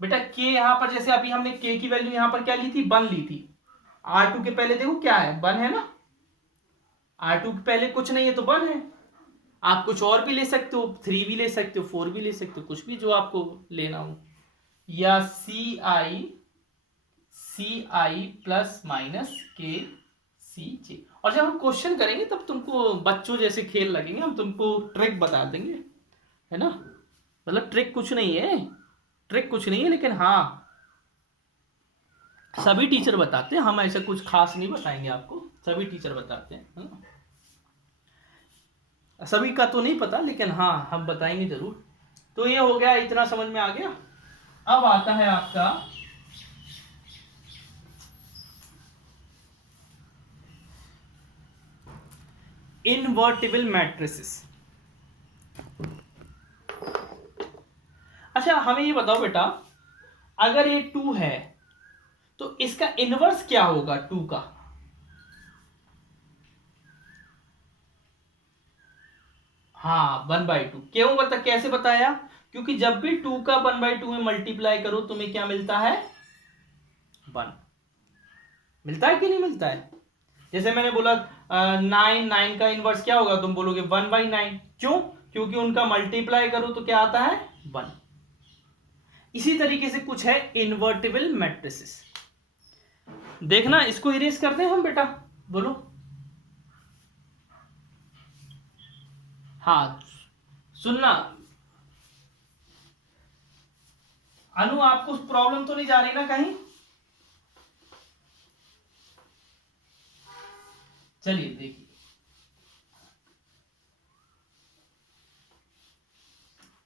बेटा के यहां पर जैसे अभी हमने के की वैल्यू यहां पर क्या ली थी, 1 ली थी। R2 के पहले देखो क्या है, 1 है ना, R2 के पहले कुछ नहीं है तो 1 है। आप कुछ और भी ले सकते हो, 3 भी ले सकते हो, 4 भी ले सकते हो, कुछ भी जो आपको लेना हो, या सी आई प्लस माइनस के सी जे। और जब हम क्वेश्चन करेंगे तब तुमको बच्चों जैसे खेल लगेंगे, हम तुमको ट्रिक बता देंगे, है ना। मतलब ट्रिक कुछ नहीं है, लेकिन हाँ सभी टीचर बताते हैं, हम ऐसा कुछ खास नहीं बताएंगे आपको, सभी टीचर बताते हैं, है ना। सभी का तो नहीं पता, लेकिन हाँ हम बताएंगे जरूर। तो ये हो गया, इतना समझ में आ गया। अब आता है आपका इनवर्टिबल मैट्रिसेस। अच्छा हमें ये बताओ बेटा, अगर ये 2 है तो इसका इनवर्स क्या होगा 2 का। हाँ 1/2। क्यों बता, कैसे बताया, क्योंकि जब भी 2 का 1/2 में मल्टीप्लाई करो तुम्हें क्या मिलता है, 1 मिलता है कि नहीं मिलता है। जैसे मैंने बोला 9 का इनवर्स क्या होगा, तुम बोलोगे 1/9। क्यों, क्योंकि उनका मल्टीप्लाई करो तो क्या आता है, 1। इसी तरीके से कुछ है इनवर्टिबल मैट्रिसेस। देखना इसको इरेज करते हैं हम बेटा, बोलो। हाँ सुनना अनु, आपको प्रॉब्लम तो नहीं जा रही ना कहीं। चलिए देखिए,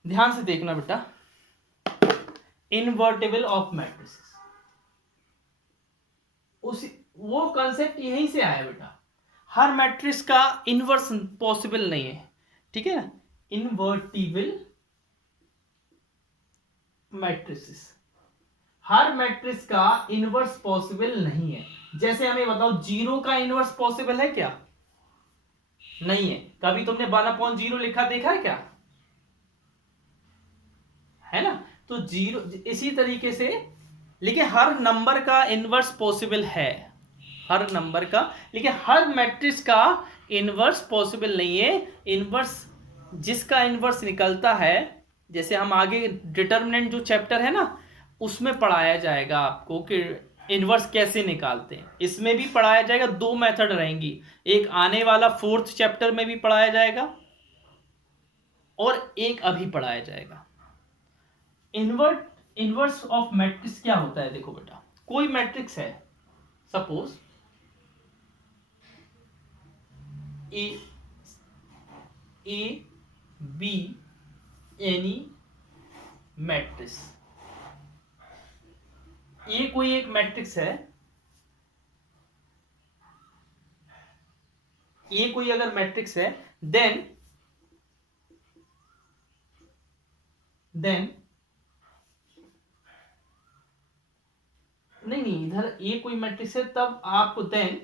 ध्यान से देखना बेटा, इनवर्टिबल ऑफ मैट्रिसेस, उस वो कंसेप्ट यहीं से आया बेटा। हर मैट्रिक्स का इनवर्स पॉसिबल नहीं है, ठीक है ना, इनवर्टिबल मैट्रिसेस, हर मैट्रिक्स का इनवर्स पॉसिबल नहीं है। जैसे हमें बताओ 0 का इनवर्स पॉसिबल है क्या, नहीं है। कभी तुमने 1/0 लिखा देखा है क्या, है ना। तो 0 इसी तरीके से, लेकिन हर नंबर का इनवर्स पॉसिबल है, हर नंबर का, लेकिन हर मैट्रिक्स का इनवर्स पॉसिबल नहीं है। इनवर्स जिसका इनवर्स निकलता है, जैसे हम आगे डिटर्मिनेंट जो चैप्टर है ना उसमें पढ़ाया जाएगा आपको कि इनवर्स कैसे निकालते हैं। इसमें भी पढ़ाया जाएगा, दो मेथड रहेंगी, एक आने वाला 4th चैप्टर में भी पढ़ाया जाएगा और एक अभी पढ़ाया जाएगा। इनवर्स ऑफ मैट्रिक्स क्या होता है? देखो बेटा, कोई मैट्रिक्स है, suppose A be any matrix, ये कोई एक मैट्रिक्स है, ये कोई अगर मैट्रिक्स है, देन नहीं इधर ये कोई मैट्रिक्स है, तब आप then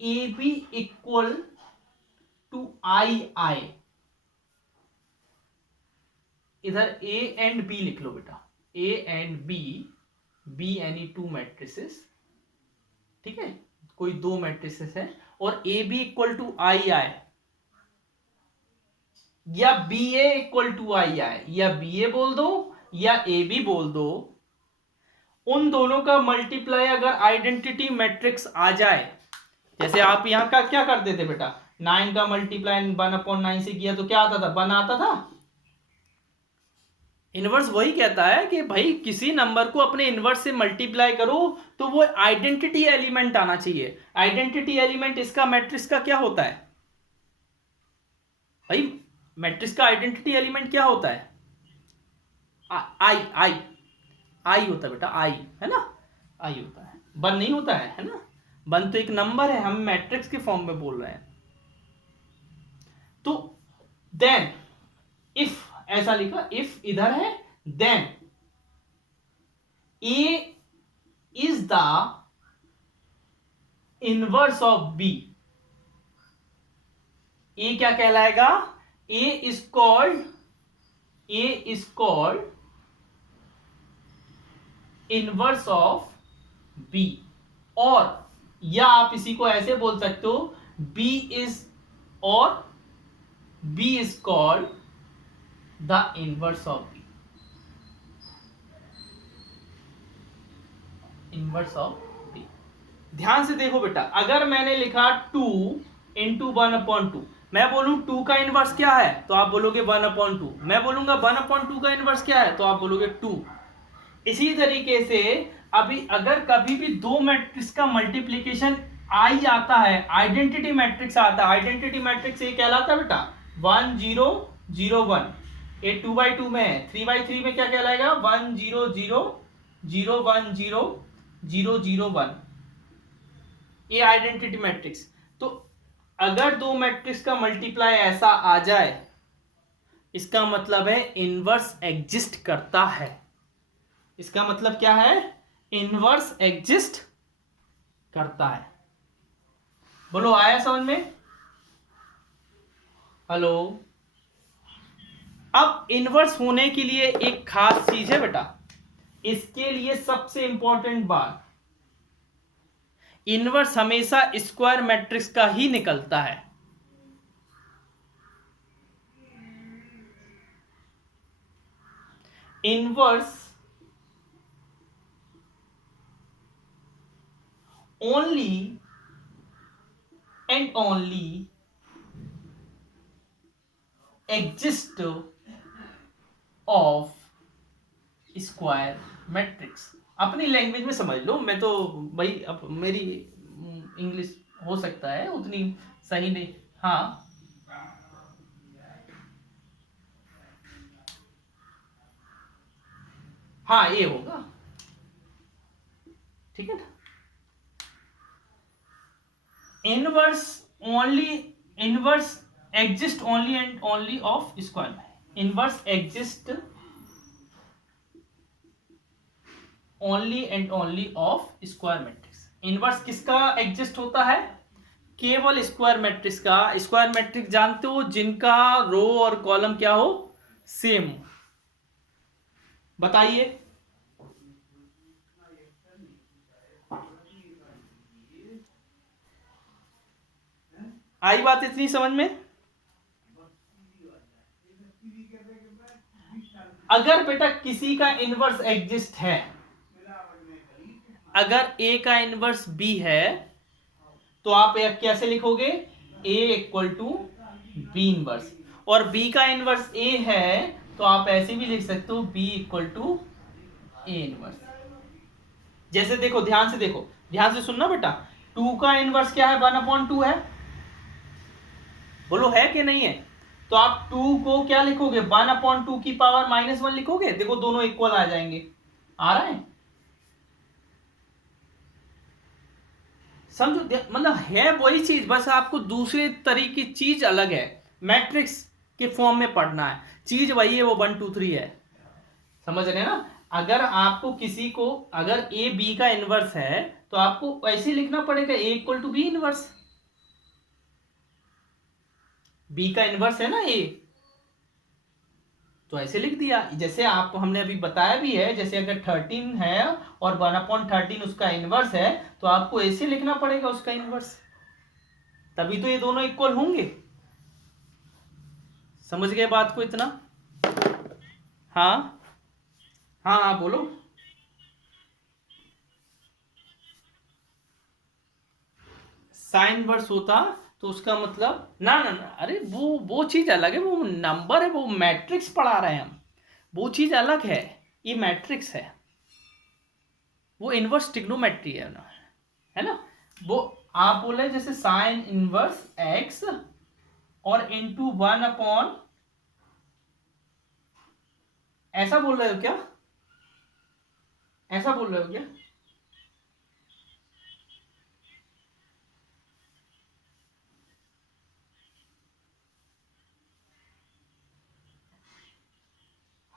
A B equal to I, इधर ए एंड बी लिख लो बेटा, A and B any two matrices, ठीक है, कोई दो मैट्रिसेस है, और A B equal to I या B A equal to I या बी ए बोल दो या ए बी बोल दो, उन दोनों का मल्टीप्लाई अगर आइडेंटिटी मैट्रिक्स आ जाए, जैसे आप यहां का क्या करते थे बेटा, 9 का मल्टीप्लाई 1/9 से किया तो क्या आता था? 1 आता था। इनवर्स वही कहता है कि भाई किसी नंबर को अपने इनवर्स से मल्टीप्लाई करो तो वो आइडेंटिटी एलिमेंट आना चाहिए। आइडेंटिटी एलिमेंट इसका मैट्रिक्स का क्या होता है भाई? मैट्रिक्स का आइडेंटिटी एलिमेंट क्या होता है? आई होता है बेटा, आई है ना, आई होता है, 1 नहीं होता है ना, 1 तो एक नंबर है, हम मैट्रिक्स के फॉर्म में बोल रहे हैं। तो देन इफ ऐसा लिखा, इफ इधर है, then A is the inverse of B. A क्या कहलाएगा? A is called inverse of B, और या आप इसी को ऐसे बोल सकते हो, B is called the inverse of B, inverse of B. ध्यान से देखो बेटा, अगर मैंने लिखा 2 इंटू 1/2, मैं बोलूं 2 का इनवर्स क्या है तो आप बोलोगे 1/2, मैं बोलूंगा 1/2 का इनवर्स क्या है तो आप बोलोगे 2। इसी तरीके से अभी अगर कभी भी दो मैट्रिक्स का मल्टीप्लीकेशन आई आता है, आइडेंटिटी मैट्रिक्स आता है, आइडेंटिटी मैट्रिक्स ये कहलाता है बेटा 1 0 0 1, ये 2/2 में है, 3/3 में क्या कहलाएगा? 1 0 0 0 1 0 0 0 1, ये आइडेंटिटी मैट्रिक्स। तो अगर दो मैट्रिक्स का मल्टीप्लाई ऐसा आ जाए, इसका मतलब है इनवर्स एग्जिस्ट करता है। इसका मतलब क्या है? इनवर्स एग्जिस्ट करता है। बोलो, आया समझ में? हेलो। अब इनवर्स होने के लिए एक खास चीज है बेटा, इसके लिए सबसे इंपॉर्टेंट बात, इनवर्स हमेशा स्क्वायर मैट्रिक्स का ही निकलता है। Inverse only and only exist of square matrix। अपनी लैंग्वेज में समझ लो, मैं तो भाई अब मेरी इंग्लिश हो सकता है उतनी सही नहीं। हाँ हाँ ये होगा, ठीक है ना। Inverse exist only and only of square, inverse exist only and only of square matrix. Inverse किसका एग्जिस्ट होता है? केवल स्क्वायर मैट्रिक्स का। स्क्वायर मैट्रिक्स जानते हो, जिनका रो और कॉलम क्या हो? सेम। बताइए, आई बात इतनी समझ में? अगर बेटा किसी का इनवर्स एग्जिस्ट है, अगर ए का इनवर्स बी है तो आप कैसे लिखोगे, A equal to B inverse, और बी का इनवर्स ए है तो आप ऐसे भी लिख सकते हो B equal to A inverse. जैसे देखो, ध्यान से देखो, ध्यान से सुनना बेटा, 2 का इनवर्स क्या है, 1/2 है, बोलो है कि नहीं है? तो आप 2 को क्या लिखोगे, 1/2 की पावर -1 लिखोगे। देखो दोनों इक्वल आ जाएंगे, आ रहा है, समझो, मतलब है वही चीज, बस आपको दूसरे तरीके की चीज अलग है, मैट्रिक्स के फॉर्म में पढ़ना है, चीज वही है, वो 1 2 3 है, समझ रहे हैं ना? अगर आपको किसी को, अगर ए बी का इनवर्स है तो आपको ऐसे लिखना पड़ेगा, A equal to B inverse, B का इनवर्स है ना ए, तो ऐसे लिख दिया। जैसे आपको हमने अभी बताया भी है, जैसे अगर 13 है और 1/13 उसका इनवर्स है तो आपको ऐसे लिखना पड़ेगा उसका इनवर्स, तभी तो ये दोनों इक्वल होंगे। समझ गए बात को इतना? हाँ हाँ हाँ बोलो। साइन इनवर्स होता तो उसका मतलब ना ना ना, अरे वो चीज अलग है, वो नंबर है, वो मैट्रिक्स पढ़ा रहे हैं हम, वो चीज अलग है, ये मैट्रिक्स है, वो इनवर्स ट्रिग्नोमेट्री है ना। वो आप बोले जैसे साइन इनवर्स एक्स और इनटू 1/, ऐसा बोल रहे हो क्या, ऐसा बोल रहे हो क्या?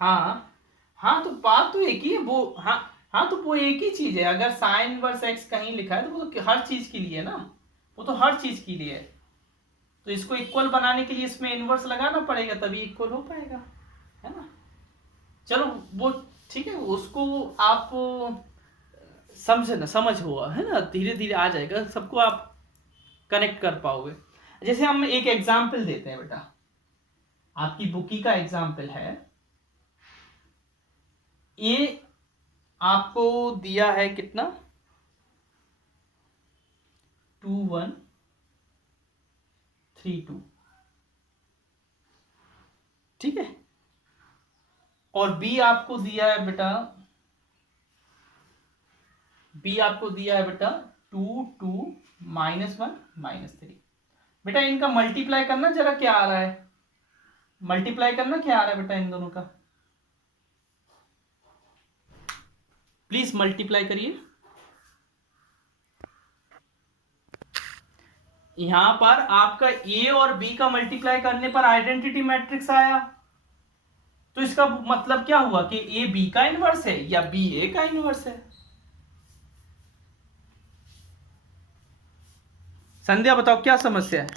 हाँ हाँ, तो बात तो एक ही है वो, हाँ हाँ, तो वो एक ही चीज है। अगर साइन इनवर्स एक्स कहीं लिखा है तो वो तो हर चीज के लिए है ना, वो तो हर चीज के लिए है, तो इसको इक्वल बनाने के लिए इसमें इनवर्स लगाना पड़ेगा, तभी इक्वल हो पाएगा, है ना? चलो वो ठीक है, उसको आप समझ ना, समझ हुआ है ना, धीरे धीरे आ जाएगा, सबको आप कनेक्ट कर पाओगे। जैसे हम एक एग्जाम्पल देते हैं बेटा, आपकी बुकी का एग्जाम्पल है, ये आपको दिया है कितना, 2132, ठीक है, और बी आपको दिया है बेटा, बी आपको दिया है बेटा 2 2 -1 -3। बेटा इनका मल्टीप्लाई करना जरा, क्या आ रहा है, मल्टीप्लाई करना क्या आ रहा है बेटा इन दोनों का, प्लीज मल्टीप्लाई करिए। यहां पर आपका ए और बी का मल्टीप्लाई करने पर आइडेंटिटी मैट्रिक्स आया, तो इसका मतलब क्या हुआ कि ए बी का इनवर्स है या बी ए का इनवर्स है। संध्या बताओ क्या समस्या है?